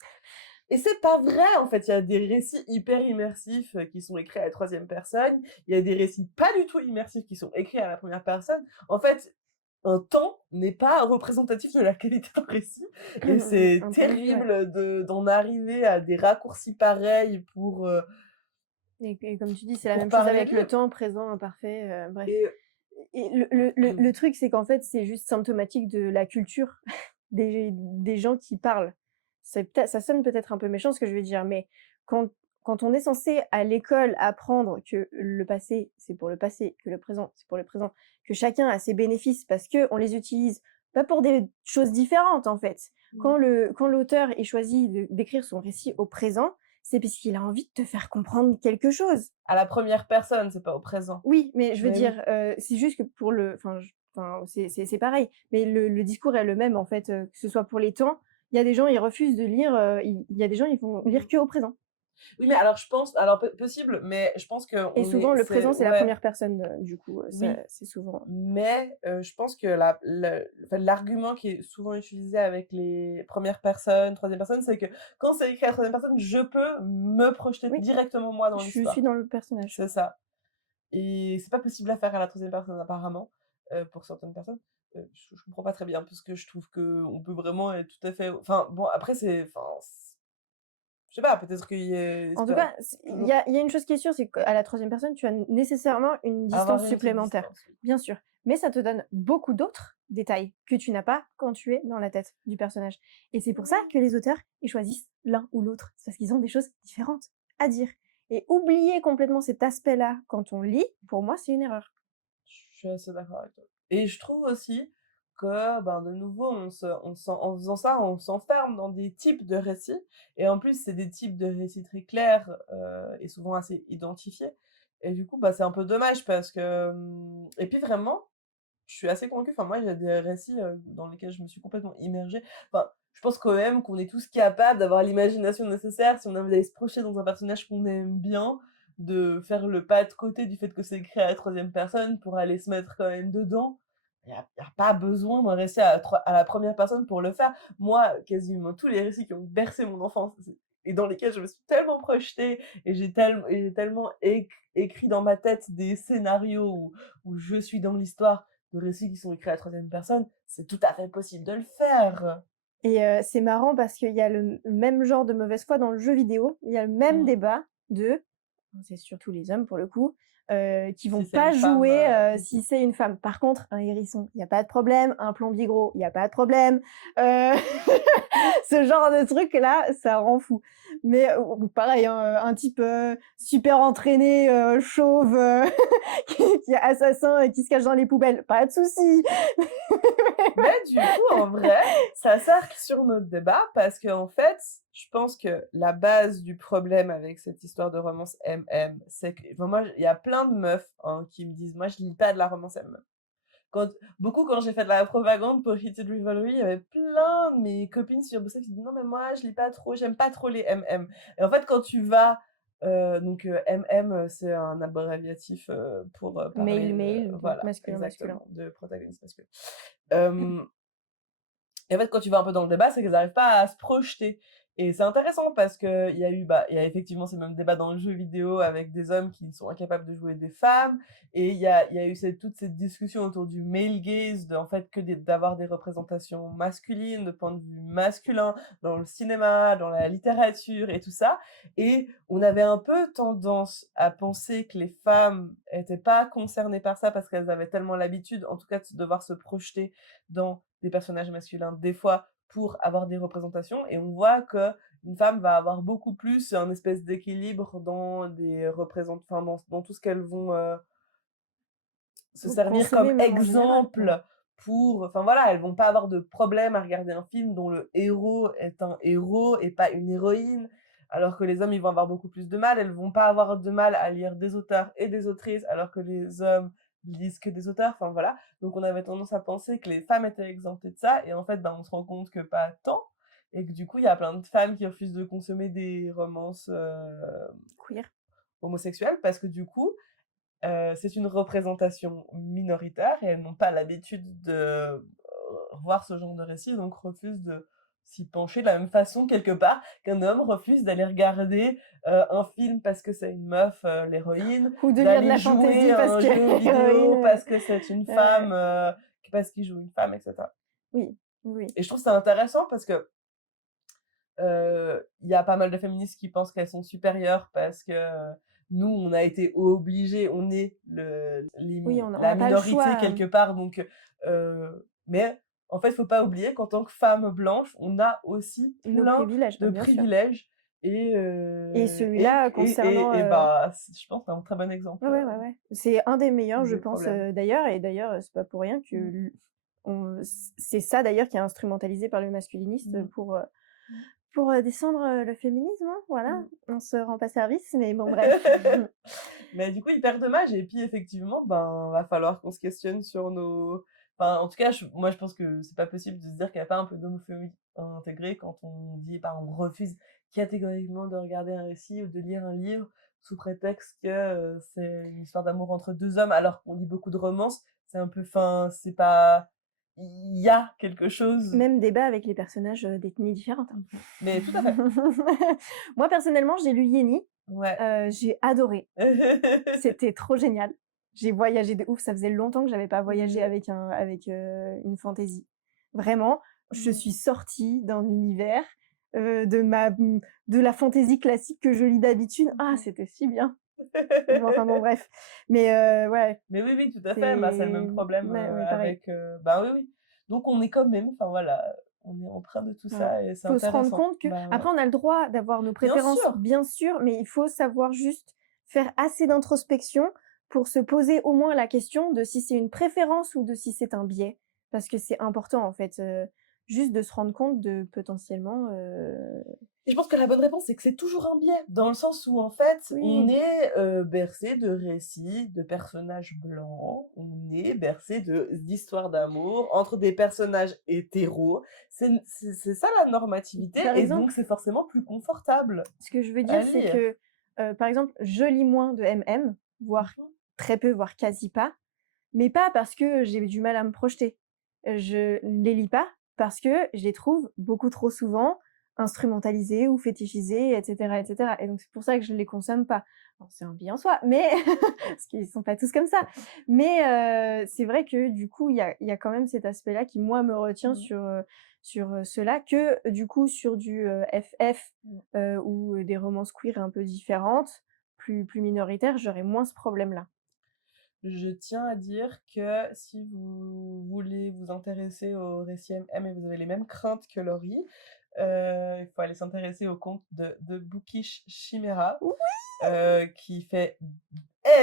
Et c'est pas vrai en fait, il y a des récits hyper immersifs qui sont écrits à la troisième personne, il y a des récits pas du tout immersifs qui sont écrits à la première personne. En fait, un temps n'est pas représentatif de la qualité d'un récit et c'est Un point de vue, ouais. terrible d'en arriver à des raccourcis pareils Et comme tu dis, c'est la pour même chose parler avec de le livres. temps, présent, imparfait, bref. Et Et le truc, c'est qu'en fait, c'est juste symptomatique de la culture des gens qui parlent. Ça sonne peut-être un peu méchant ce que je vais dire, mais quand quand on est censé à l'école apprendre que le passé, c'est pour le passé, que le présent, c'est pour le présent, que chacun a ses bénéfices parce qu'on les utilise pas pour des choses différentes en fait. Quand l'auteur il choisit d'écrire son récit au présent, c'est parce qu'il a envie de te faire comprendre quelque chose. à la première personne, c'est pas au présent. Oui, mais je veux Mais oui. dire, c'est juste que pour le c'est pareil, mais le discours est le même en fait, que ce soit pour les temps. Il y a des gens, ils refusent de lire, il y a des gens, ils vont lire qu'au présent Oui, mais alors je pense alors possible, mais je pense et qu'on est souvent le c'est présent, c'est la ouais, première personne, du coup, ça oui. c'est souvent Mais je pense que enfin, l'argument qui est souvent utilisé avec les premières personnes, troisième personne, c'est que quand c'est écrit à la troisième personne, je peux me projeter oui, directement moi dans je suis l'histoire. dans le personnage. C'est ça. Et c'est pas possible à faire à la troisième personne apparemment, pour certaines personnes. Je comprends pas très bien parce que je trouve qu'on peut vraiment être tout à fait enfin bon après je sais pas, peut-être qu'il y a En c'est tout pas cas, c toujours il y a une chose qui est sûre, c'est qu'à la troisième personne, tu as nécessairement une avoir distance une petite supplémentaire, distance, oui. bien sûr, mais ça te donne beaucoup d'autres détails que tu n'as pas quand tu es dans la tête du personnage et c'est pour ça que les auteurs, ils choisissent l'un ou l'autre. C'est parce qu'ils ont des choses différentes à dire et oublier complètement cet aspect-là quand on lit, pour moi, c'est une erreur. Je suis assez d'accord avec toi. Et je trouve aussi que, ben, de nouveau, en faisant ça, on s'enferme dans des types de récits. Et en plus, c'est des types de récits très clairs et souvent assez identifiés. Et du coup, bah, c'est un peu dommage parce que... Et puis vraiment, je suis assez convaincue. Enfin, moi, il y a des récits dans lesquels je me suis complètement immergée. Enfin, je pense quand même qu'on est tous capables d'avoir l'imagination nécessaire si on a envie d'aller se projeter dans un personnage qu'on aime bien, de faire le pas de côté du fait que c'est écrit à la troisième personne pour aller se mettre quand même dedans. y a pas besoin d'un récit à la première personne pour le faire. Moi, quasiment tous les récits qui ont bercé mon enfance et dans lesquels je me suis tellement projetée et j'ai tellement écrit dans ma tête des scénarios où je suis dans l'histoire, de récits qui sont écrits à la troisième personne, c'est tout à fait possible de le faire. Et c'est marrant parce qu'il y a le même genre de mauvaise foi dans le jeu vidéo. Il y a le même débat de c'est surtout les hommes pour le coup, qui vont Si c'est pas une femme, jouer, si c'est une femme. Par contre, un hérisson, il y a pas de problème, un plombier gros, il y a pas de problème. Ce genre de truc là, ça rend fou. Mais pareil, hein, un type, super entraîné, chauve, qui est assassin et qui se cache dans les poubelles, pas de souci. Mais du coup, en vrai, ça s'arc sur notre débat parce qu'en fait, je pense que la base du problème avec cette histoire de romance MM, c'est que enfin, moi, il y a plein de meufs hein, qui me disent, moi, je lis pas de la romance MM. Quand j'ai fait de la propagande pour Heated Rivalry, il y avait plein de mes copines sur Bossa qui disent non mais moi je lis pas trop, j'aime pas trop les MM. Et en fait quand tu vas MM c'est un abréviatif pour parler Male, donc voilà masculin. exactement de protagoniste masculin. Et en fait, quand tu vas un peu dans le débat, c'est qu'ils n'arrivent pas à se projeter. Et c'est intéressant parce qu'il y a eu, il y a effectivement ces mêmes débats dans le jeu vidéo avec des hommes qui sont incapables de jouer des femmes. Et il y a eu toute cette discussion autour du male gaze, en fait, d'avoir des représentations masculines, de point de vue masculin, dans le cinéma, dans la littérature et tout ça. Et on avait un peu tendance à penser que les femmes n'étaient pas concernées par ça parce qu'elles avaient tellement l'habitude, en tout cas, de devoir se projeter dans des personnages masculins des fois pour avoir des représentations et on voit que une femme va avoir beaucoup plus un espèce d'équilibre dans des dans tout ce qu'elles vont se servir comme exemple pour enfin voilà, elles vont pas avoir de problème à regarder un film dont le héros est un héros et pas une héroïne, alors que les hommes ils vont avoir beaucoup plus de mal, elles vont pas avoir de mal à lire des auteurs et des autrices alors que les hommes lisent que des auteurs, enfin voilà. Donc on avait tendance à penser que les femmes étaient exemptées de ça et en fait on se rend compte que pas tant et que du coup il y a plein de femmes qui refusent de consommer des romances Queer. homosexuelles parce que du coup c'est une représentation minoritaire et elles n'ont pas l'habitude de voir ce genre de récit, donc refusent de s'y pencher de la même façon quelque part qu'un homme refuse d'aller regarder un film parce que c'est une meuf, l'héroïne, Ou de lire de la jouer fantaisie à parce un que jeu vidéo héroïne, parce que c'est une ouais. femme, parce qu'il joue une femme, etc. Oui, oui. Et je trouve ça intéressant parce que il y a pas mal de féministes qui pensent qu'elles sont supérieures parce que nous, on a été obligés, on est Oui, on la n'a pas le minorité choix. quelque part. Donc, mais en fait, il ne faut pas oublier qu'en tant que femme blanche, on a aussi Nos plein privilèges, de bien sûr. privilèges. Et celui-là, concernant... je pense que c'est un très bon exemple. Ouais. C'est un des meilleurs, je des pense, problèmes. d'ailleurs. Et d'ailleurs, c'est pas pour rien que c'est ça, d'ailleurs, qui est instrumentalisé par le masculinisme pour descendre le féminisme. Hein, voilà, on se rend pas service, mais bon, bref. Mais du coup, hyper dommage. Et puis, effectivement, va falloir qu'on se questionne sur nos... Enfin, en tout cas, moi, je pense que c'est pas possible de se dire qu'il n'y a pas un peu d'homophobie intégrée quand on dit, on refuse catégoriquement de regarder un récit ou de lire un livre sous prétexte que c'est une histoire d'amour entre deux hommes, alors qu'on lit beaucoup de romances. C'est un peu, c'est pas... Il y a quelque chose... Même débat avec les personnages d'ethnies différentes. Hein. Mais tout à fait. Moi, personnellement, j'ai lu Yenny. Ouais. J'ai adoré. C'était trop génial. J'ai voyagé de ouf. Ça faisait longtemps que j'avais pas voyagé avec une fantaisie. Vraiment, je suis sortie d'un univers de la fantaisie classique que je lis d'habitude. Ah, c'était si bien. Enfin bon, bref. Mais ouais. Mais oui, tout à fait. C'est le même problème avec... oui. Donc on est quand même, enfin voilà, on est empreint de tout ça et c'est intéressant. Faut se rendre compte que... Après, on a le droit d'avoir nos préférences, bien sûr, mais il faut savoir juste faire assez d'introspection pour se poser au moins la question de si c'est une préférence ou de si c'est un biais. Parce que c'est important, en fait, juste de se rendre compte de potentiellement... Et je pense que la bonne réponse, c'est que c'est toujours un biais, dans le sens où, en fait, on est bercé de récits de personnages blancs, on est bercé d'histoires d'amour entre des personnages hétéros. C'est ça la normativité, et donc c'est forcément plus confortable. Ce que je veux dire, c'est que, par exemple, je lis moins de MM, voire très peu, voire quasi pas, mais pas parce que j'ai du mal à me projeter. Je ne les lis pas parce que je les trouve beaucoup trop souvent instrumentalisés ou fétichisés, et cetera, et cetera. Et donc c'est pour ça que je ne les consomme pas. Bon, c'est un bien en soi, mais parce qu'ils sont pas tous comme ça. Mais c'est vrai que du coup, il y a quand même cet aspect-là qui, moi, me retient Mmh. sur cela que du coup sur du FF ou des romances queer un peu différentes, plus minoritaires, j'aurais moins ce problème-là. Je tiens à dire que si vous voulez vous intéresser au récit MM et vous avez les mêmes craintes que Laurie, il faut aller s'intéresser au compte de Bookish Chimera, Oui. qui fait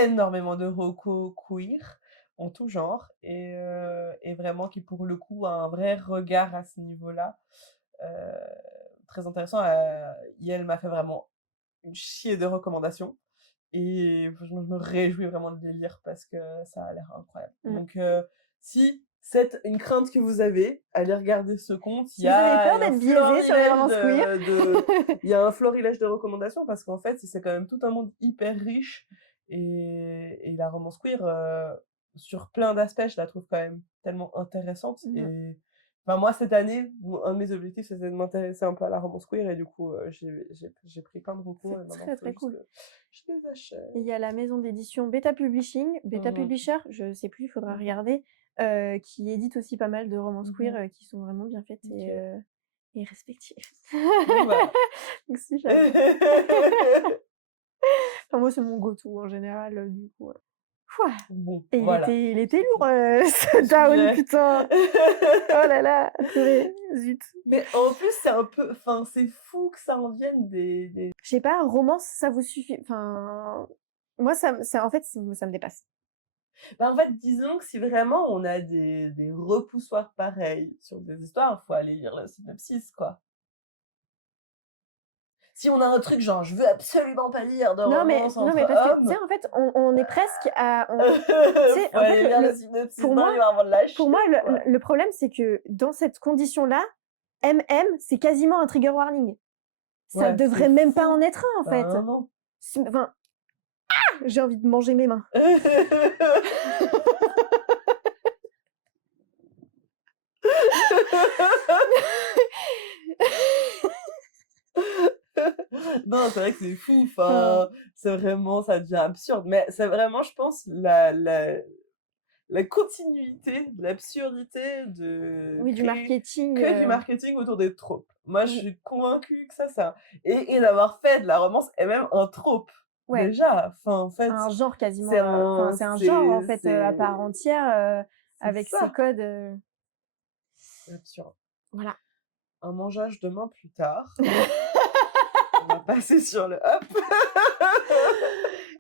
énormément de recos queer en tout genre et vraiment qui pour le coup a un vrai regard à ce niveau-là. Heu, Très intéressant, elle m'a fait vraiment une chier de recommandations et franchement, je me réjouis vraiment de les lire parce que ça a l'air incroyable. Mmh. Donc, si c'est une crainte que vous avez, allez regarder ce compte. Si vous avez peur d'être biaisé sur les romances queer. Il y a un florilège de recommandations parce qu'en fait, c'est quand même tout un monde hyper riche et la romance queer, sur plein d'aspects, je la trouve quand même tellement intéressante Mmh. et enfin moi cette année, un de mes objectifs, c'était de m'intéresser un peu à la romance queer et du coup, j'ai pris plein de recours et C'est maintenant très, il faut très juste cool. que je les achète. Il y a la maison d'édition Beta Publishing, Beta Mmh mh. Publisher, je sais plus, il faudra Mmh. regarder, qui édite aussi pas mal de romances queer, Mmh. qui sont vraiment bien faites OK. et respectives. Donc voilà. Donc si jamais. Enfin moi c'est mon go-to en général, du coup, Pouah! Bon, Et voilà. il était lourd, C'était ce le down, sujet. putain! Oh là là, purée, zut. Mais en plus, c'est un peu enfin, c'est fou que ça en vienne des Je sais pas, romance, ça vous suffit enfin, moi ça en fait, ça me dépasse. bah, en fait, disons que si vraiment on a des repoussoirs pareils sur des histoires, faut aller lire le synopsis, quoi. Si on a un truc genre: «Je veux absolument pas lire de romance Non entre mais parce que, tu sais, hommes», en fait, on est presque à on tu sais, faut en fait, aller lire le le synopsis pour dans moi le livre avant de pour l'acheter, moi, quoi. le problème, c'est que dans cette condition-là, MM, c'est quasiment un trigger warning. Ça Ouais, c'est devrait même pas en fou. être un, en fait. Ben non. Enfin, j'ai envie de manger mes mains. Non, c'est vrai que c'est fou, Enfin, enfin, c'est vraiment ça devient absurde, mais c'est vraiment, je pense, la continuité de l'absurdité de oui, du marketing, créer du marketing autour des tropes. Moi, je oui, suis convaincue que ça et d'avoir fait de la romance et même un trope, ouais, déjà. Enfin, en fait, un genre c'est quasiment, enfin, un c'est un genre, en fait, à c'est part entière, c'est avec ses ça, codes, c'est absurde. voilà. Un mangeage demain plus tard, on va passer sur le hop.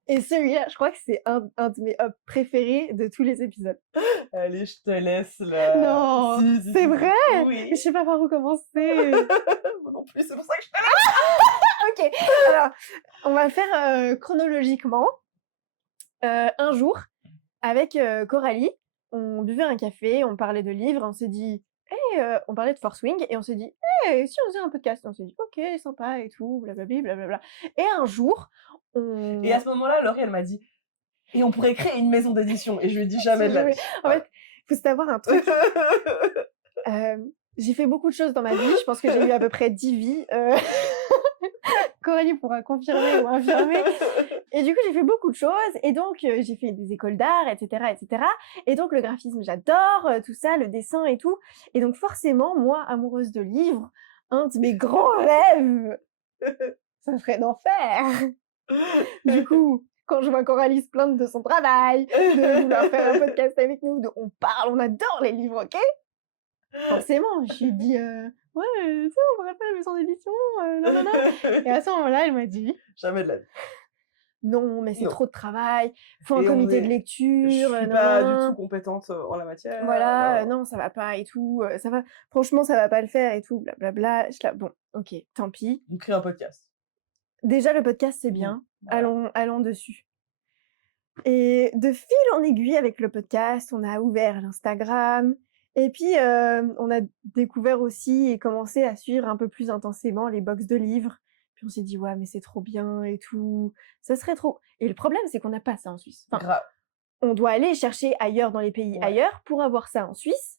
Et celui-là, je crois que c'est un de mes hops préférés de tous les épisodes. Allez, je te laisse là. Non, Si, si, c'est si, vrai? si. Je Oui. sais pas par où commencer. Moi non plus, c'est pour ça que je OK, alors, on va faire, chronologiquement. Un jour, avec, Coralie, on buvait un café, on parlait de livres, on s'est dit: «Hey», on parlait de Force Wing et on s'est dit: «Hey, si on faisait un podcast?» On s'est dit: «OK, sympa et tout, blablabli, blablabla» et un jour, et à on ce moment-là, Laurie, elle m'a dit: «Et on pourrait créer une maison d'édition» et je lui ai dit: «Jamais j'ai de la jamais vie». en Voilà. fait, faut savoir un truc, j'ai fait beaucoup de choses dans ma vie, je pense que j'ai eu à peu près 10 vies, Coralie pourra confirmer ou infirmer. Et du coup, j'ai fait beaucoup de choses et donc j'ai fait des écoles d'art et cetera et cetera et donc le graphisme, j'adore, tout ça, le dessin et tout et donc forcément, moi, amoureuse de livres, un de mes grands rêves, ça serait d'en faire. Du coup, quand je vois Coralie se plaindre de son travail, de vouloir faire un podcast avec nous, de on parle, on adore les livres, OK? Forcément, je lui dis: «Ouais, tu sais, on pourrait faire une maison d'édition, nanana» et à ce moment-là, elle m'a dit: Jamais de la vie. «Non, mais c'est Non. trop de travail, faut un Et on comité de est je lecture, suis pas du tout nin compétente, en la matière, voilà, non. non, ça va pas et tout, ça va franchement, ça va pas le faire et tout, blablabla». J'étais là: «Bon, OK, tant pis. On crée un podcast. Déjà le podcast, c'est Mmh. bien, Voilà. allons dessus» et de fil en aiguille avec le podcast, on a ouvert l'Instagram et puis, on a découvert aussi et commencé à suivre un peu plus intensément les box de livres. Puis on s'est dit: «Ouais, mais c'est trop bien et tout, ça serait trop» et le problème, c'est qu'on n'a pas ça en Suisse. Enfin, Grave. on doit aller chercher ailleurs dans les pays ailleurs pour avoir ça en Suisse.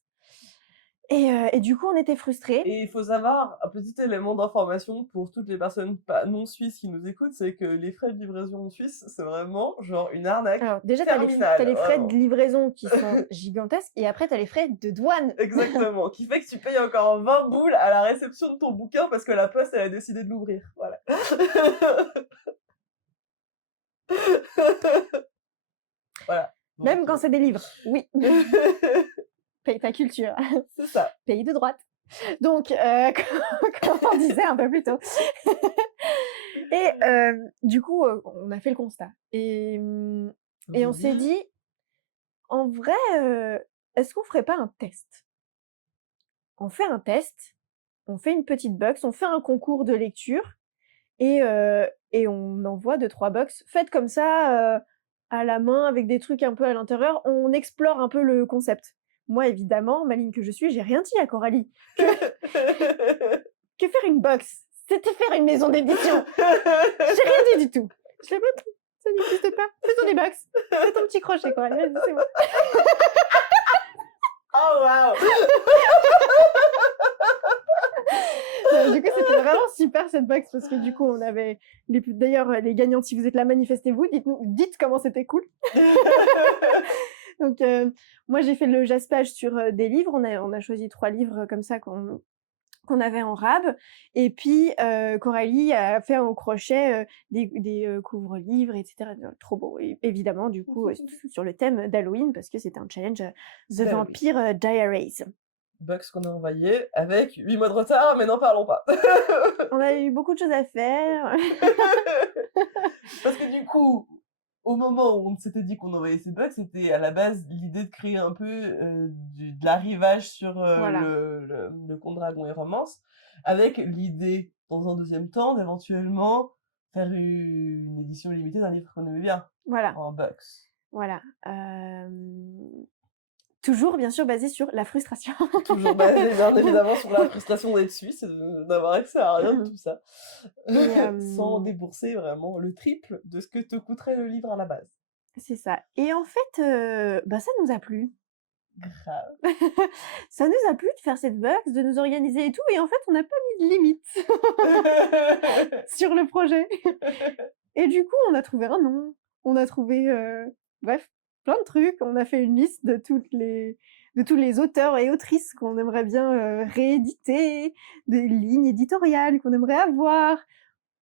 Et du coup, on était frustrés. Et il faut savoir, un petit élément d'information pour toutes les personnes non suisses qui nous écoutent, c'est que les frais de livraison en Suisse, c'est vraiment genre une arnaque. Alors déjà, terminale, t'as les frais vraiment. de livraison qui sont gigantesques, et après, t'as les frais de douane. Exactement, qui fait que tu payes encore 20 boules à la réception de ton bouquin parce que la poste, elle a décidé de l'ouvrir. Voilà. Voilà. Donc, Même quand c'est des livres, oui. Paye ta culture. c'est ça. Pays de droite. Donc, comme on disait un peu plus tôt. Et du coup, on a fait le constat. Et on s'est dit, en vrai, est-ce qu'on ferait pas un test? On fait un test, on fait une petite box, on fait un concours de lecture et on envoie 2-3 box faites comme ça, à la main avec des trucs un peu à l'intérieur. On explore un peu le concept. Moi, évidemment, maligne que je suis, j'ai rien dit à Coralie. Que faire une box? C'était faire une maison d'édition. J'ai rien dit du tout. Je l'ai pas dit. Ça n'existe pas. Faisons des box. Fais ton petit crochet, Coralie. Vas-y, c'est bon. Oh waouh. Du coup, c'était vraiment super cette box parce que du coup, on avait d'ailleurs les gagnants. Si vous êtes là, manifestez-vous. Dites comment c'était cool. Donc, moi, j'ai fait le jaspage sur des livres. On a choisi 3 livres comme ça qu'on avait en rab. Et puis, Coralie a fait au crochet des couvre-livres, etc. Trop beau. Et évidemment, du coup, sur le thème d'Halloween, parce que c'était un challenge The Vampire Diaries. Box qu'on a envoyé avec 8 mois de retard, mais n'en parlons pas. On a eu beaucoup de choses à faire. Parce que du coup, au moment où on s'était dit qu'on envoyait ces box, c'était à la base l'idée de créer un peu de l'arrivage sur le Conte Dragon et Romance, avec l'idée, dans un deuxième temps, d'éventuellement faire une édition limitée d'un livre qu'on aimait bien. Voilà. En box. Voilà. Toujours, bien sûr, basé sur la frustration. Toujours basé, bien évidemment, sur la frustration d'être suisse et d'avoir accès à rien de tout ça. Sans débourser vraiment le triple de ce que te coûterait le livre à la base. C'est ça. Et en fait, ça nous a plu. Grave. Ça nous a plu de faire cette box, de nous organiser et tout. Et en fait, on n'a pas mis de limite sur le projet. Et du coup, on a trouvé un nom. On a trouvé, bref, plein de trucs. On a fait une liste de tous les auteurs et autrices qu'on aimerait bien rééditer, des lignes éditoriales qu'on aimerait avoir.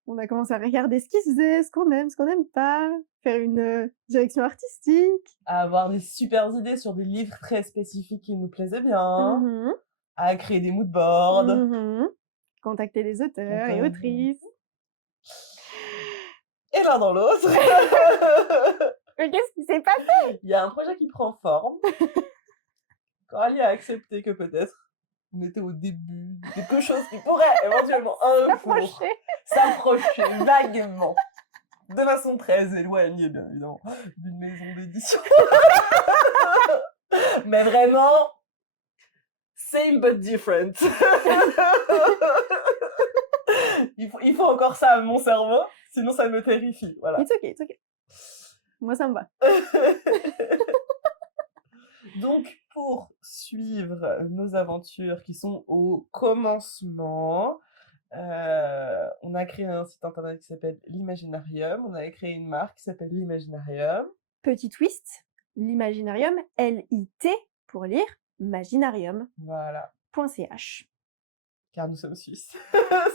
On a commencé à regarder ce qu'ils faisaient, ce qu'on aime, ce qu'on n'aime pas, faire une direction artistique. À avoir des super idées sur des livres très spécifiques qui nous plaisaient bien. À créer des moodboards. Contacter les auteurs et autrices. Et l'un dans l'autre. Mais qu'est-ce qui s'est passé? Il y a un projet qui prend forme. Coralie a accepté que peut-être on était au début de quelque chose qui pourrait éventuellement un jour s'approcher vaguement, de façon très éloignée, bien évidemment, d'une maison d'édition. Mais vraiment, same but different. Il faut encore ça à mon cerveau, sinon ça me terrifie. Voilà. It's okay. Moi, ça me va. Donc, pour suivre nos aventures qui sont au commencement, on a créé un site internet qui s'appelle l'Imaginarium. On a créé une marque qui s'appelle l'Imaginarium. Petit twist, l'Imaginarium, L-I-T pour lire, Maginarium. Voilà. .ch. Car nous sommes suisses,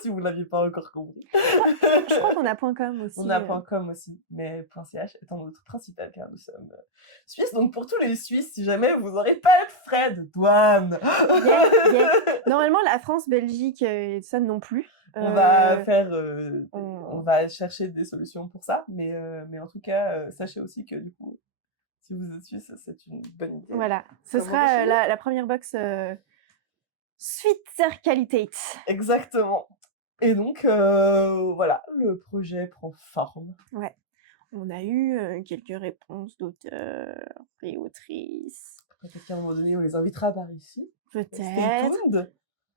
si vous ne l'aviez pas encore compris. Je crois qu'on a .com aussi. On a .com aussi, mais .ch étant notre principal car nous sommes suisses. Donc pour tous les Suisses, si jamais vous n'aurez pas de frais de douane. Yeah. Normalement, la France, Belgique et ça non plus. On va faire, on va chercher des solutions pour ça, mais en tout cas, sachez aussi que du coup, si vous êtes suisse, c'est une bonne idée. Voilà, ce sera la première box Schweizer Qualität. Exactement. Et donc, voilà, le projet prend forme. Ouais. On a eu quelques réponses d'auteurs et autrices. Peut-être qu'à un moment donné, on les invitera par ici. Peut-être.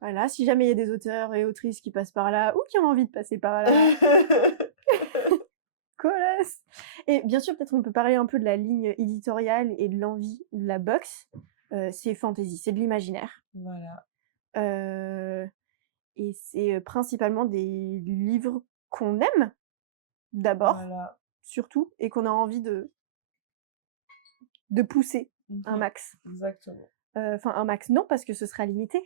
Voilà, si jamais il y a des auteurs et autrices qui passent par là ou qui ont envie de passer par là. Colosse. Et bien sûr, peut-être on peut parler un peu de la ligne éditoriale et de l'envie de la box. C'est fantasy, c'est de l'imaginaire. Voilà. Et c'est principalement des livres qu'on aime, d'abord, Voilà. surtout, et qu'on a envie de pousser un max. Exactement. Enfin, un max, non, parce que ce sera limité.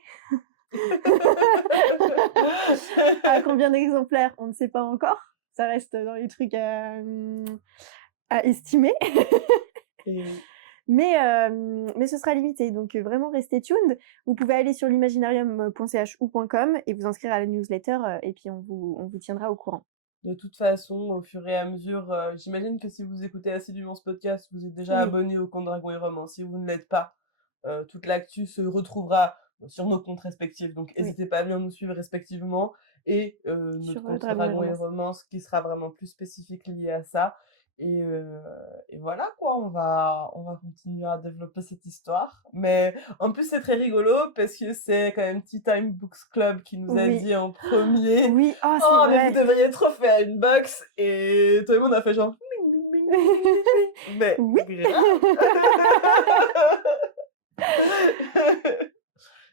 À combien d'exemplaires, on ne sait pas encore. Ça reste dans les trucs à estimer. Et Mais ce sera limité, donc vraiment restez tuned. Vous pouvez aller sur l'imaginarium.ch ou .com et vous inscrire à la newsletter et puis on vous tiendra au courant. de toute façon, au fur et à mesure, j'imagine que si vous écoutez assidûment ce podcast, vous êtes déjà Oui. abonné au compte Dragons et Romans. Si vous ne l'êtes pas, toute l'actu se retrouvera sur nos comptes respectifs. Donc, Oui. n'hésitez pas à bien nous suivre respectivement. Et notre Sur compte Dragons et Dragons et Romances. Romances qui sera vraiment plus spécifique lié à ça. Et voilà quoi, on va continuer à développer cette histoire. Mais en plus, c'est très rigolo parce que c'est quand même Tea Time Books Club qui nous a Oui. dit en premier Oui, oh, c'est Oh, mais vrai. vous devriez trop faire une box. Et tout le monde a fait genre mais Oui. grave.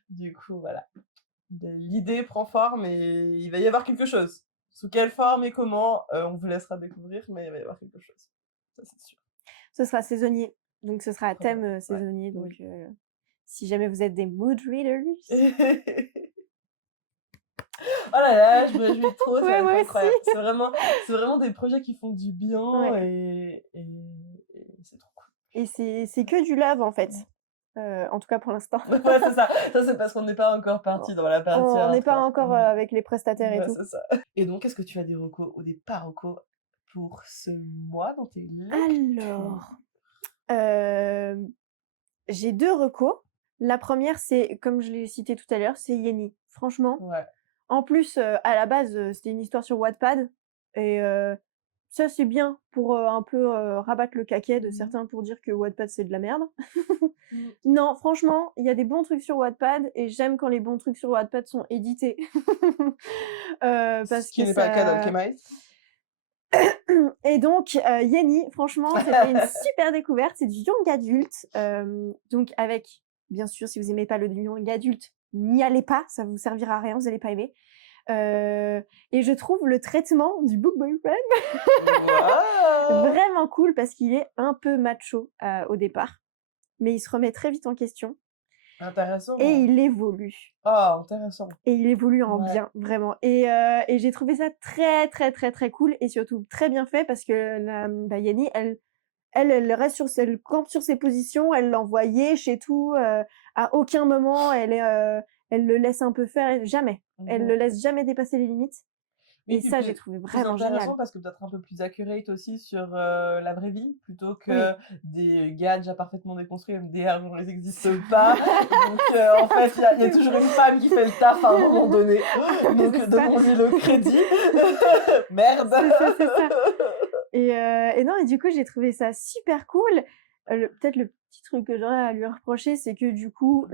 Du coup, voilà. L'idée prend forme et il va y avoir quelque chose. Sous quelle forme et comment, on vous laissera découvrir, mais il va y avoir quelque chose. Ça, c'est sûr. Ce sera saisonnier, donc ce sera à thème Ouais, saisonnier. Donc, oui. si jamais vous êtes des mood readers. Oh là là, je me réjouis trop, ça Ouais, va être moi aussi. incroyable. C'est vraiment des projets qui font du bien Ouais. et c'est trop cool. Et c'est que du love en fait. En tout cas pour l'instant. Ouais, c'est ça. Ça, c'est parce qu'on n'est pas encore parti dans la partie On n'est pas hardcore. encore avec les prestataires et Ouais, tout. c'est ça. Et donc, est-ce que tu as des recos ou des pas recos pour ce mois dans tes lectures? Alors, j'ai 2 recos. La première, c'est, comme je l'ai cité tout à l'heure, c'est Yenny. Franchement, Ouais. en plus, à la base, c'était une histoire sur Wattpad et ça, c'est bien pour, un peu, rabattre le caquet de certains pour dire que Wattpad, c'est de la merde. Non, franchement, il y a des bons trucs sur Wattpad et j'aime quand les bons trucs sur Wattpad sont édités. Parce Ce qui que n'est pas le cas ça d'Alchemist. et donc Yenny, franchement, c'était une super découverte. C'est du young adulte, donc avec, bien sûr, si vous aimez pas le young adulte, n'y allez pas, ça vous servira à rien, vous allez pas aimer. Et je trouve le traitement du book boyfriend Waouh! vraiment cool parce qu'il est un peu macho au départ, mais il se remet très vite en question Intéressant. et il évolue. Ah, intéressant. Et il évolue en Ouais. bien, vraiment. Et j'ai trouvé ça très, très, très, très cool et surtout très bien fait parce que Yenny, elle reste elle campe sur ses positions, elle l'envoie chez tout. À aucun moment, elle le laisse un peu faire, jamais. Elle le laisse jamais dépasser les limites. Oui, Et puis ça, j'ai trouvé plus vraiment intéressant génial. parce que peut-être un peu plus accurate aussi sur la vraie vie plutôt que Oui. des gars déjà parfaitement déconstruits, MDR, dont ils n'existent pas. Donc en fait, il y a toujours une femme qui fait le taf à un moment donné. Donc C'est ça. donnons-lui le crédit. Merde. C'est ça. Et non, et du coup, j'ai trouvé ça super cool. Peut-être le petit truc que j'aurais à lui reprocher, c'est que du coup,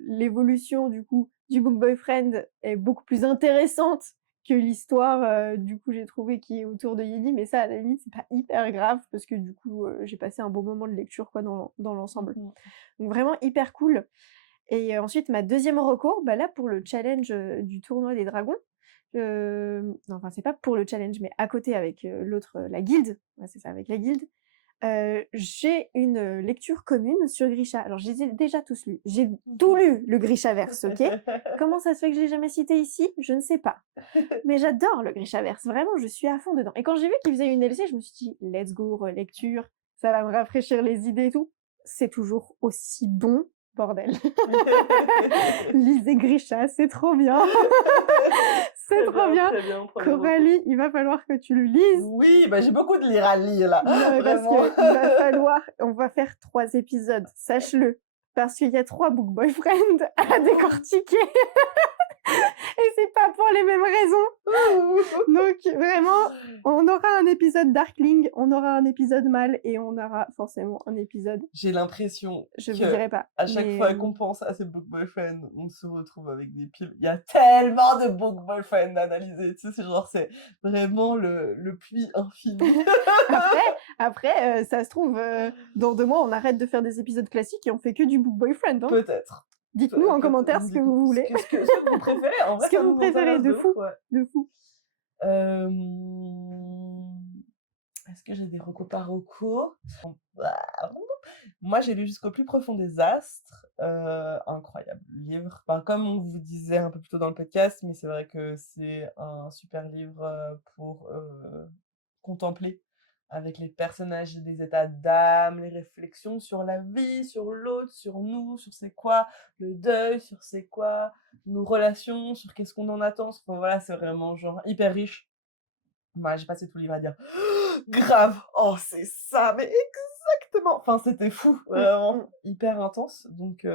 l'évolution du book boyfriend est beaucoup plus intéressante que l'histoire, du coup, j'ai trouvé qui est autour de Yenny. Mais ça, à la limite, c'est pas hyper grave parce que du coup, j'ai passé un bon moment de lecture quoi dans l'ensemble. Donc vraiment hyper cool. Et ensuite, ma deuxième reco, là pour le challenge du tournoi des dragons. Non, enfin, c'est pas pour le challenge, mais à côté avec l'autre, la guilde. Ouais, c'est ça, avec la guilde. J'ai une lecture commune sur Grisha. Alors, je les ai déjà tous lus. J'ai tout lu, le Grishaverse, ok? Comment ça se fait que je l'ai jamais cité ici? Je ne sais pas. Mais j'adore le Grishaverse. Vraiment, je suis à fond dedans. Et quand j'ai vu qu'ils faisaient une DLC, je me suis dit, let's go, relecture. Ça va me rafraîchir les idées et tout. C'est toujours aussi bon, bordel. Lisez Grisha, c'est trop bien. C'est trop bien. Coralie, il va falloir que tu le lises. Oui, j'ai beaucoup de lire à lire là. Non, parce qu'il va falloir, on va faire 3 épisodes, sache-le. Parce qu'il y a 3 book boyfriends à décortiquer. Et c'est pas pour les mêmes raisons. Donc vraiment, on aura un épisode Darkling, on aura un épisode Mal et on aura forcément un épisode. J'ai l'impression Je vous que dirai pas. à chaque mais, fois qu'on pense à ces book boyfriends, on se retrouve avec des piles. Il y a tellement de book boyfriends à analyser. Tu sais, c'est genre, c'est vraiment le puits infini. Après, ça se trouve, dans 2 mois, on arrête de faire des épisodes classiques et on fait que du book boyfriend. Hein. Peut-être. Dites-nous en commentaire ce que vous voulez. Ce que vous préférez, en vrai, Ce que ça vous nous préférez, intéresse de ouf, fou. ouais. De fou. Est-ce que j'ai des recos par recos? Moi, j'ai lu Jusqu'au plus profond des astres. Incroyable livre. Enfin, comme on vous disait un peu plus tôt dans le podcast, mais c'est vrai que c'est un super livre pour contempler avec les personnages et les états d'âme, les réflexions sur la vie, sur l'autre, sur nous, sur c'est quoi le deuil, sur c'est quoi nos relations, sur qu'est-ce qu'on en attend. Enfin, voilà, c'est vraiment genre hyper riche. Moi, j'ai passé tout le livre à dire grave, oh c'est ça, mais exactement. Enfin, c'était fou, vraiment hyper intense. Donc,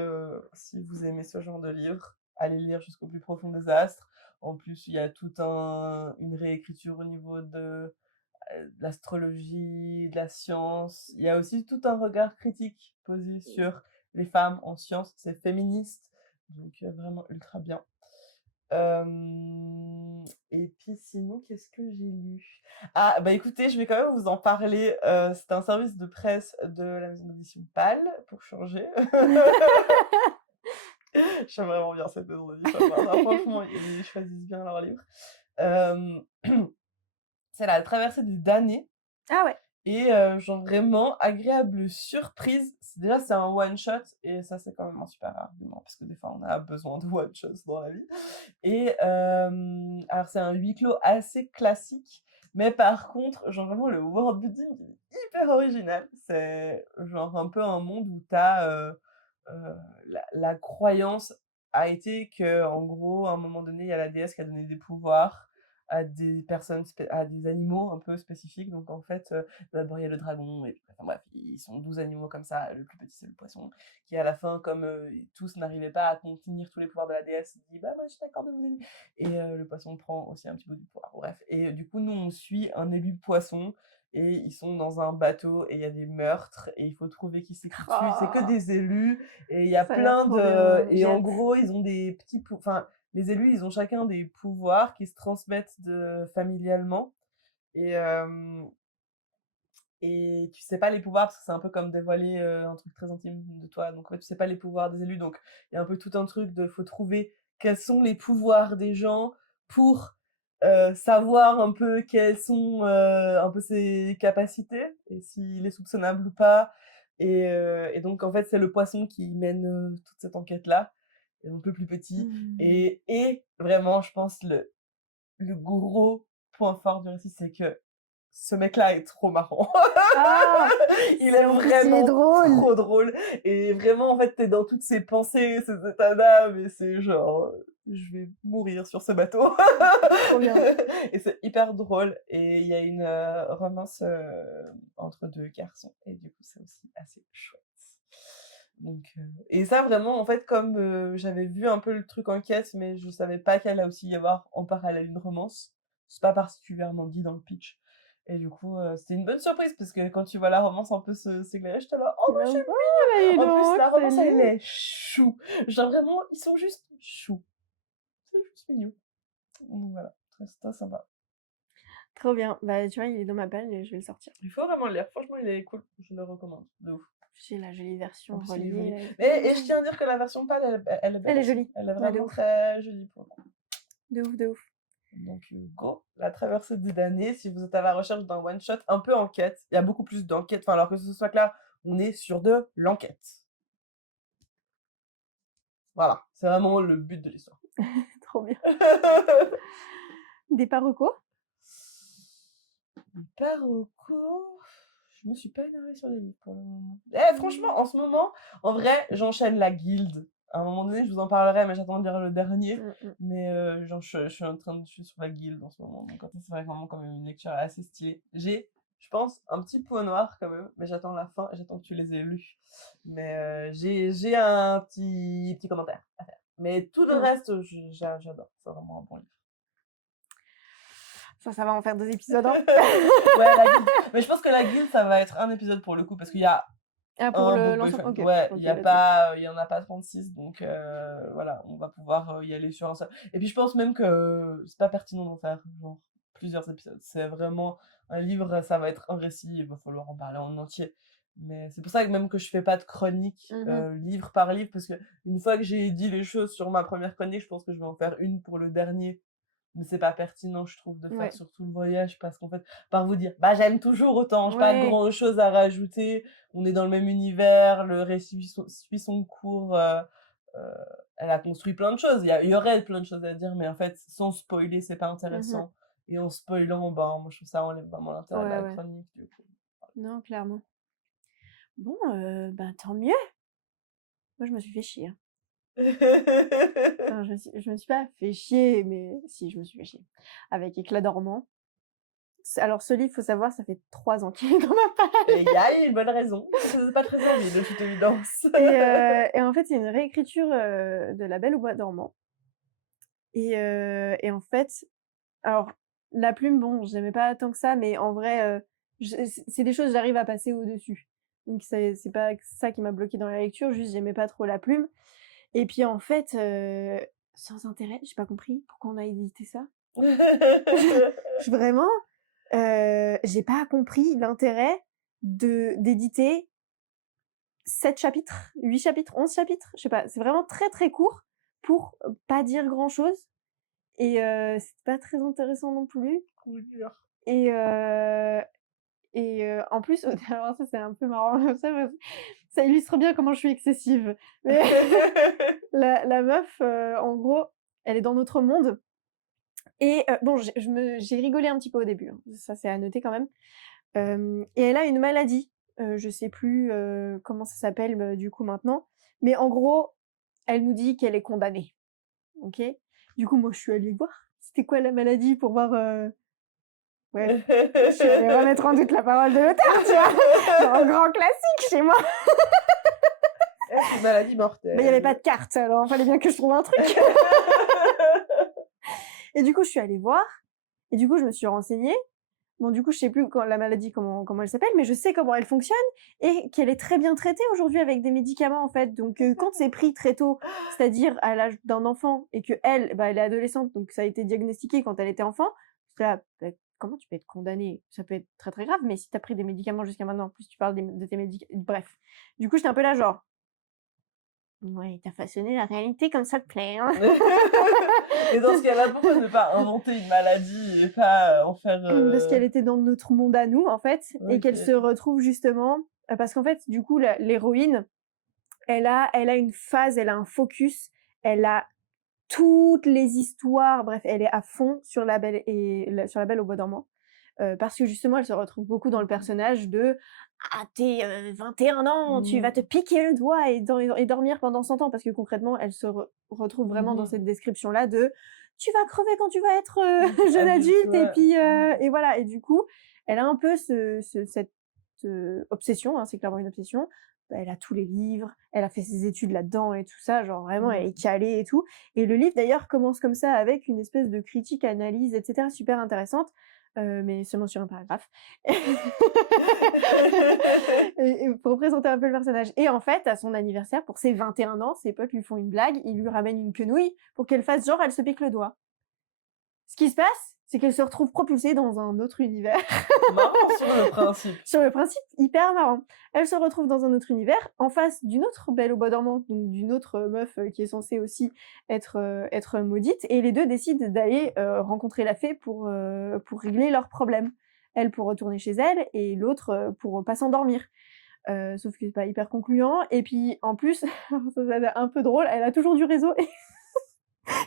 si vous aimez ce genre de livre, allez lire Jusqu'au plus profond des astres. En plus, il y a toute une réécriture au niveau de l'astrologie, de la science. Il y a aussi tout un regard critique posé sur les femmes en sciences. C'est féministe, donc vraiment ultra bien. Et puis sinon, qu'est-ce que j'ai lu? Ah, bah écoutez, je vais quand même vous en parler. C'est un service de presse de la maison d'édition PAL, pour changer. J'aime vraiment bien cette maison d'édition. Franchement, ils choisissent bien leurs livres. C'est La traversée des damnés. Ah ouais. Et genre vraiment agréable surprise. Déjà, c'est un one-shot et ça, c'est quand même un super argument parce que des fois, on a besoin de one-shots dans la vie. Et alors, c'est un huis clos assez classique, mais par contre, genre vraiment, le world building est hyper original. C'est genre un peu un monde où t'as la croyance a été que, en gros, à un moment donné, il y a la déesse qui a donné des pouvoirs à des personnes, à des animaux un peu spécifiques. Donc en fait, d'abord il y a le dragon, et puis enfin bref, ils sont 12 animaux comme ça. Le plus petit c'est le poisson, qui à la fin, comme tous n'arrivaient pas à contenir tous les pouvoirs de la déesse, il dit bah moi je suis d'accord de vous aider. Et le poisson prend aussi un petit peu du pouvoir. Bref, et du coup nous on suit un élu poisson. Et ils sont dans un bateau et il y a des meurtres et il faut trouver qui c'est qui tue. C'est que des élus et il y a Ça a l'air plein trop de... bien, Et j'ai en hâte. gros, ils ont des petits... Enfin, les élus, ils ont chacun des pouvoirs qui se transmettent familialement. Et, et tu sais pas les pouvoirs, parce que c'est un peu comme dévoiler un truc très intime de toi. Donc, en fait, tu sais pas les pouvoirs des élus. Donc, il y a un peu tout un truc de... faut trouver quels sont les pouvoirs des gens pour savoir un peu quelles sont un peu ses capacités, et s'il est soupçonnable ou pas. Et donc, en fait, c'est le poisson qui mène toute cette enquête-là. Et donc, le plus petit. Et vraiment, je pense, le gros point fort du récit, c'est que ce mec-là est trop marrant. Ah, Il est en plus, il est vraiment drôle. trop drôle. Et vraiment, en fait, t'es dans toutes ses pensées, ses états d'âme, et c'est genre, je vais mourir sur ce bateau. Trop bien. Et c'est hyper drôle. Et il y a une romance entre deux garçons. Et du coup, c'est aussi assez chouette. Donc, et ça, vraiment, en fait, comme j'avais vu un peu le truc enquête, mais je savais pas qu'il allait aussi y avoir en parallèle une romance. C'est pas particulièrement dit dans le pitch. Et du coup, c'était une bonne surprise, parce que quand tu vois la romance un peu s'éclairer, j'étais là, oh, moi j'aime Dis bien. En plus, donc, la romance, c'est elle lui. est chou. Genre vraiment, ils sont juste choux. C'est juste mignon. Donc voilà, très sympa. Trop bien. Bah, tu vois, il est dans ma palle et je vais le sortir. Il faut vraiment le lire. Franchement, il est cool. Je le recommande. De ouf. J'ai la jolie version En plus, il est reliée. joli. Et je tiens à dire que la version pâle, elle est belle. Elle est aussi. jolie. Elle est Ouais, de vraiment ouf. très jolie pour le coup. De ouf, de ouf. Donc, go, La traversée des damnés, si vous êtes à la recherche d'un one-shot un peu enquête, il y a beaucoup plus d'enquête, enfin, alors que ce soit clair, on est sur de l'enquête. Voilà, c'est vraiment le but de l'histoire. Trop bien. Des paroco? Par au cours, je me suis pas énervée sur les livres pour le moment. Franchement, en ce moment, en vrai, j'enchaîne la guilde. À un moment donné, je vous en parlerai, mais j'attends de lire le dernier. Mais je suis je suis sur la guilde en ce moment. Donc, en fait, c'est vraiment quand même une lecture assez stylée. J'ai, je pense, un petit point noir quand même, mais j'attends la fin et j'attends que tu les aies lus. Mais j'ai un petit commentaire à faire. Mais tout le reste, j'adore. C'est vraiment un bon livre. Ça va en faire 2 épisodes, hein. Ouais, la guilde. Mais je pense que la guilde, ça va être un épisode pour le coup, parce qu'il y a Ah, pour un le beau l'ensemble? boyfriend. OK. Ouais, OK, il y a vas-y. pas, il y en a pas 36, donc voilà, on va pouvoir y aller sur un seul. Et puis je pense même que c'est pas pertinent d'en faire genre plusieurs épisodes. C'est vraiment un livre, ça va être un récit, il va falloir en parler en entier. Mais c'est pour ça que même que je fais pas de chronique Mmh. livre par livre, parce que une fois que j'ai dit les choses sur ma première chronique, je pense que je vais en faire une pour le dernier. Mais c'est pas pertinent, je trouve, de faire Ouais. sur tout le voyage, parce qu'en fait, par vous dire, bah j'aime toujours autant, j'ai pas Ouais. grand chose à rajouter, on est dans le même univers, le récit suit son cours, euh, elle a construit plein de choses, il y aurait plein de choses à dire, mais en fait, sans spoiler, c'est pas Mmh. intéressant. Et en spoilant, ben, moi je trouve ça enlève vraiment l'intérêt de Ouais, la ouais. chronique, du coup. Non, clairement. Bon, bah, tant mieux. Moi, je me suis fait chier, hein. Enfin, je me suis pas fait chier, mais si, je me suis fait chier. Avec Éclat dormant. Alors ce livre, faut savoir, ça fait 3 ans qu'il est dans ma palle. Et il y a une bonne raison, c'est pas très envie, de toute évidence. Et en fait, c'est une réécriture, de La Belle au bois dormant. Et en fait, alors la plume, bon, j'aimais pas tant que ça, mais en vrai, c'est des choses, j'arrive à passer au-dessus. Donc c'est pas ça qui m'a bloquée dans la lecture, juste j'aimais pas trop la plume. Et puis en fait, sans intérêt, j'ai pas compris pourquoi on a édité ça. Vraiment, j'ai pas compris l'intérêt d'éditer 7 chapitres, 8 chapitres, 11 chapitres, je sais pas. C'est vraiment très, très court pour pas dire grand-chose et c'est pas très intéressant non plus Coup dur. et en plus, alors ça, c'est un peu marrant, ça illustre bien comment je suis excessive. Mais la meuf, en gros, elle est dans notre monde et bon, j'ai rigolé un petit peu au début, hein, ça, c'est à noter quand même. Et elle a une maladie, je sais plus, comment ça s'appelle, du coup maintenant, mais en gros, elle nous dit qu'elle est condamnée, OK? Du coup, moi, je suis allée voir c'était quoi la maladie pour voir, bref, je suis allée remettre en doute la parole de l'auteur, tu vois? Genre un grand classique chez moi. C'est une maladie mortelle. Mais il y avait pas de carte, alors il fallait bien que je trouve un truc. Et du coup, je suis allée voir et du coup, je me suis renseignée. Bon, du coup, je sais plus la maladie, comment elle s'appelle, mais je sais comment elle fonctionne et qu'elle est très bien traitée aujourd'hui avec des médicaments, en fait. Donc, quand c'est pris très tôt, c'est-à-dire à l'âge d'un enfant et qu'elle, bah, elle est adolescente, donc ça a été diagnostiqué quand elle était enfant, j'étais là, bah, comment tu peux être condamnée? Ça peut être très, très grave, mais si tu as pris des médicaments jusqu'à maintenant, en plus tu parles de tes médicaments, bref. Du coup, j'étais un peu là genre: «Ouais, tu as façonné la réalité comme ça te plaît, hein». Et dans ce cas-là, pourquoi ne pas inventer une maladie et pas en faire. Parce qu'elle était dans notre monde à nous, en fait, et qu'elle se Ok. retrouve justement, parce qu'en fait, du coup, l'héroïne, elle a une phase, elle a un focus, elle a toutes les histoires, bref, elle est à fond sur sur La Belle au bois dormant. Parce que justement, elle se retrouve beaucoup dans le personnage de: «Ah, tu 21 ans, tu vas te piquer le doigt et dormir pendant 100 ans». Parce que concrètement, elle se retrouve vraiment dans cette description-là de: «Tu vas crever quand tu vas être, jeune adulte» et Ouais. puis, et voilà. Et du coup, elle a un peu cette, obsession, hein, c'est clairement une obsession. Bah, elle a tous les livres, elle a fait ses études là-dedans et tout ça, genre vraiment elle est calée et tout. Et le livre d'ailleurs commence comme ça avec une espèce de critique, analyse et cetera super intéressante, mais seulement sur un paragraphe. Et pour présenter un peu le personnage. Et en fait, à son anniversaire, pour ses 21 ans, ses potes lui font une blague, ils lui ramènent une quenouille pour qu'elle fasse genre elle se pique le doigt. Ce qui se passe, c'est qu'elle se retrouve propulsée dans un autre univers. Marrant sur le principe. Sur le principe, hyper marrant. Elle se retrouve dans un autre univers, en face d'une autre Belle au bois dormant, donc d'une autre meuf qui est censée aussi être maudite, et les deux décident d'aller rencontrer la fée pour régler leurs problèmes. Elle pour retourner chez elle, et l'autre pour pas s'endormir. Sauf que c'est pas hyper concluant, et puis en plus, ça c'est un peu drôle, elle a toujours du réseau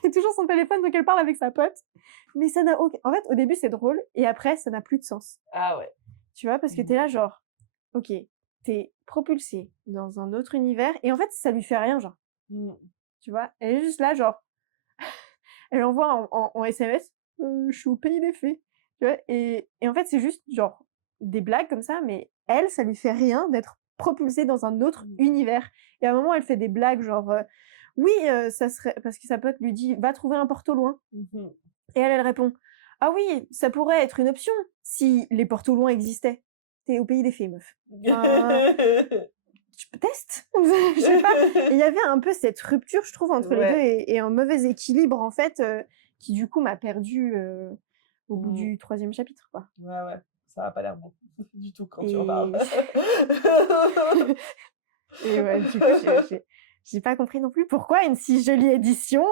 et toujours son téléphone, donc elle parle avec sa pote, mais ça n'a aucun... En fait, au début c'est drôle, et après ça n'a plus de sens. Ah ouais. Tu vois? Parce que t'es là genre, OK, t'es propulsée dans un autre univers et en fait, ça lui fait rien, genre, tu vois? Elle est juste là, genre, elle envoie en SMS: Je suis au pays des fées», tu vois? Et en fait, c'est juste genre des blagues comme ça, mais elle, ça lui fait rien d'être propulsée dans un autre univers. Et à un moment, elle fait des blagues genre, «Oui, ça serait», parce que sa pote lui dit: «Va trouver un porte au loin». Et elle répond: Ah oui, ça pourrait être une option si les portes au loin existaient. T'es au pays des fées, meuf. Tu testes. Je sais pas. Il y avait un peu cette rupture, je trouve, entre les deux et un mauvais équilibre, en fait, qui du coup m'a perdue au bout du 3e chapitre, quoi. Ouais, ça a pas l'air bon du tout quand tu en parles. Et ouais, du coup, j'ai pas compris non plus pourquoi une si jolie édition.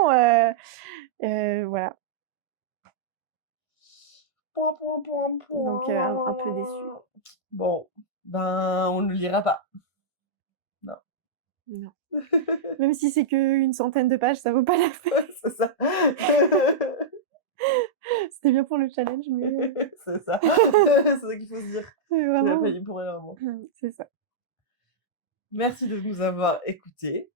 Voilà. Donc, un peu déçue. Bon, ben, on ne lira pas. Non. Même si c'est qu'une centaine de pages, ça vaut pas la peine. C'est ça. C'était bien pour le challenge, mais... C'est ça. C'est ça qu'il faut se dire. Tu l'as Vraiment. payé pour rien, vraiment. C'est ça. Merci de nous avoir écoutés.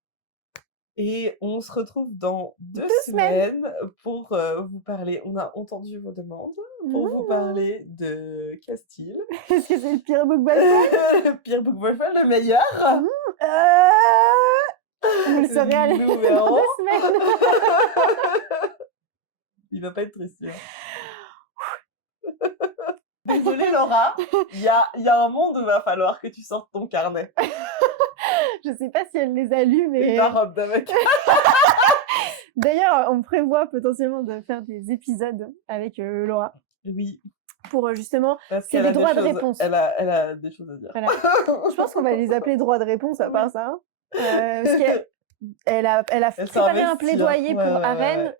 Et on se retrouve dans 2 semaines pour vous parler. On a entendu vos demandes pour vous parler de Castile. Est-ce que c'est le pire book boyfriend? Le pire book boyfriend, le meilleur. Vous le saurez à Nous dans verrons. 2 semaines. Il va pas être triste. Désolée Laura, il y a un monde où il va falloir que tu sortes ton carnet. Je sais pas si elle les a lus, mais... Et ta robe d'avec. D'ailleurs, on prévoit potentiellement de faire des épisodes avec Laura. Oui. Pour justement... Parce c'est des droits de réponse. Elle a des choses à dire. Voilà. Je pense qu'on va les appeler droits de réponse à part ça. Parce qu'elle a préparé un plaidoyer pour Arène.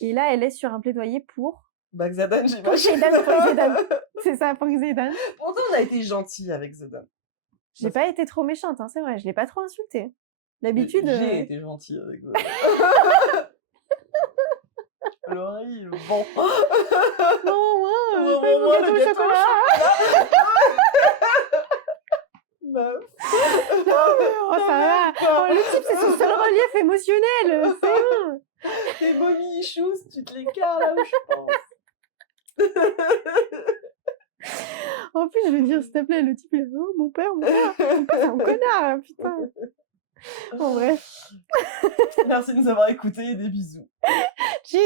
Et là, elle est sur un plaidoyer pour... Xadan, Pour j'imagine. Xadan. C'est ça, pour Xadan. Pourtant, on a été gentils avec Xadan. J'ai pas été trop méchante, hein, c'est vrai. Je l'ai pas trop insulté. D'habitude... J'ai été gentille avec Xadan. Laurie, bon. Non, moi, pas mon gâteau au chocolat. Meuf. Oh, ça va. Oh, le type, c'est son seul relief émotionnel. C'est bon. Tes mommy issues, tu te les carres là où je pense. En plus, je veux dire, s'il te plaît, le type, il est oh, mon père, c'est un connard, putain. Bon, bref. Merci de nous avoir écoutés et des bisous. Tchuss.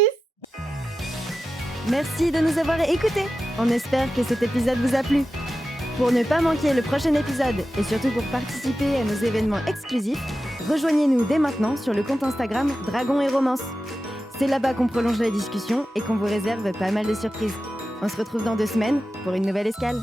Merci de nous avoir écoutés. On espère que cet épisode vous a plu. Pour ne pas manquer le prochain épisode et surtout pour participer à nos événements exclusifs, rejoignez-nous dès maintenant sur le compte Instagram Dragon et Romance. C'est là-bas qu'on prolonge la discussion et qu'on vous réserve pas mal de surprises. On se retrouve dans 2 semaines pour une nouvelle escale.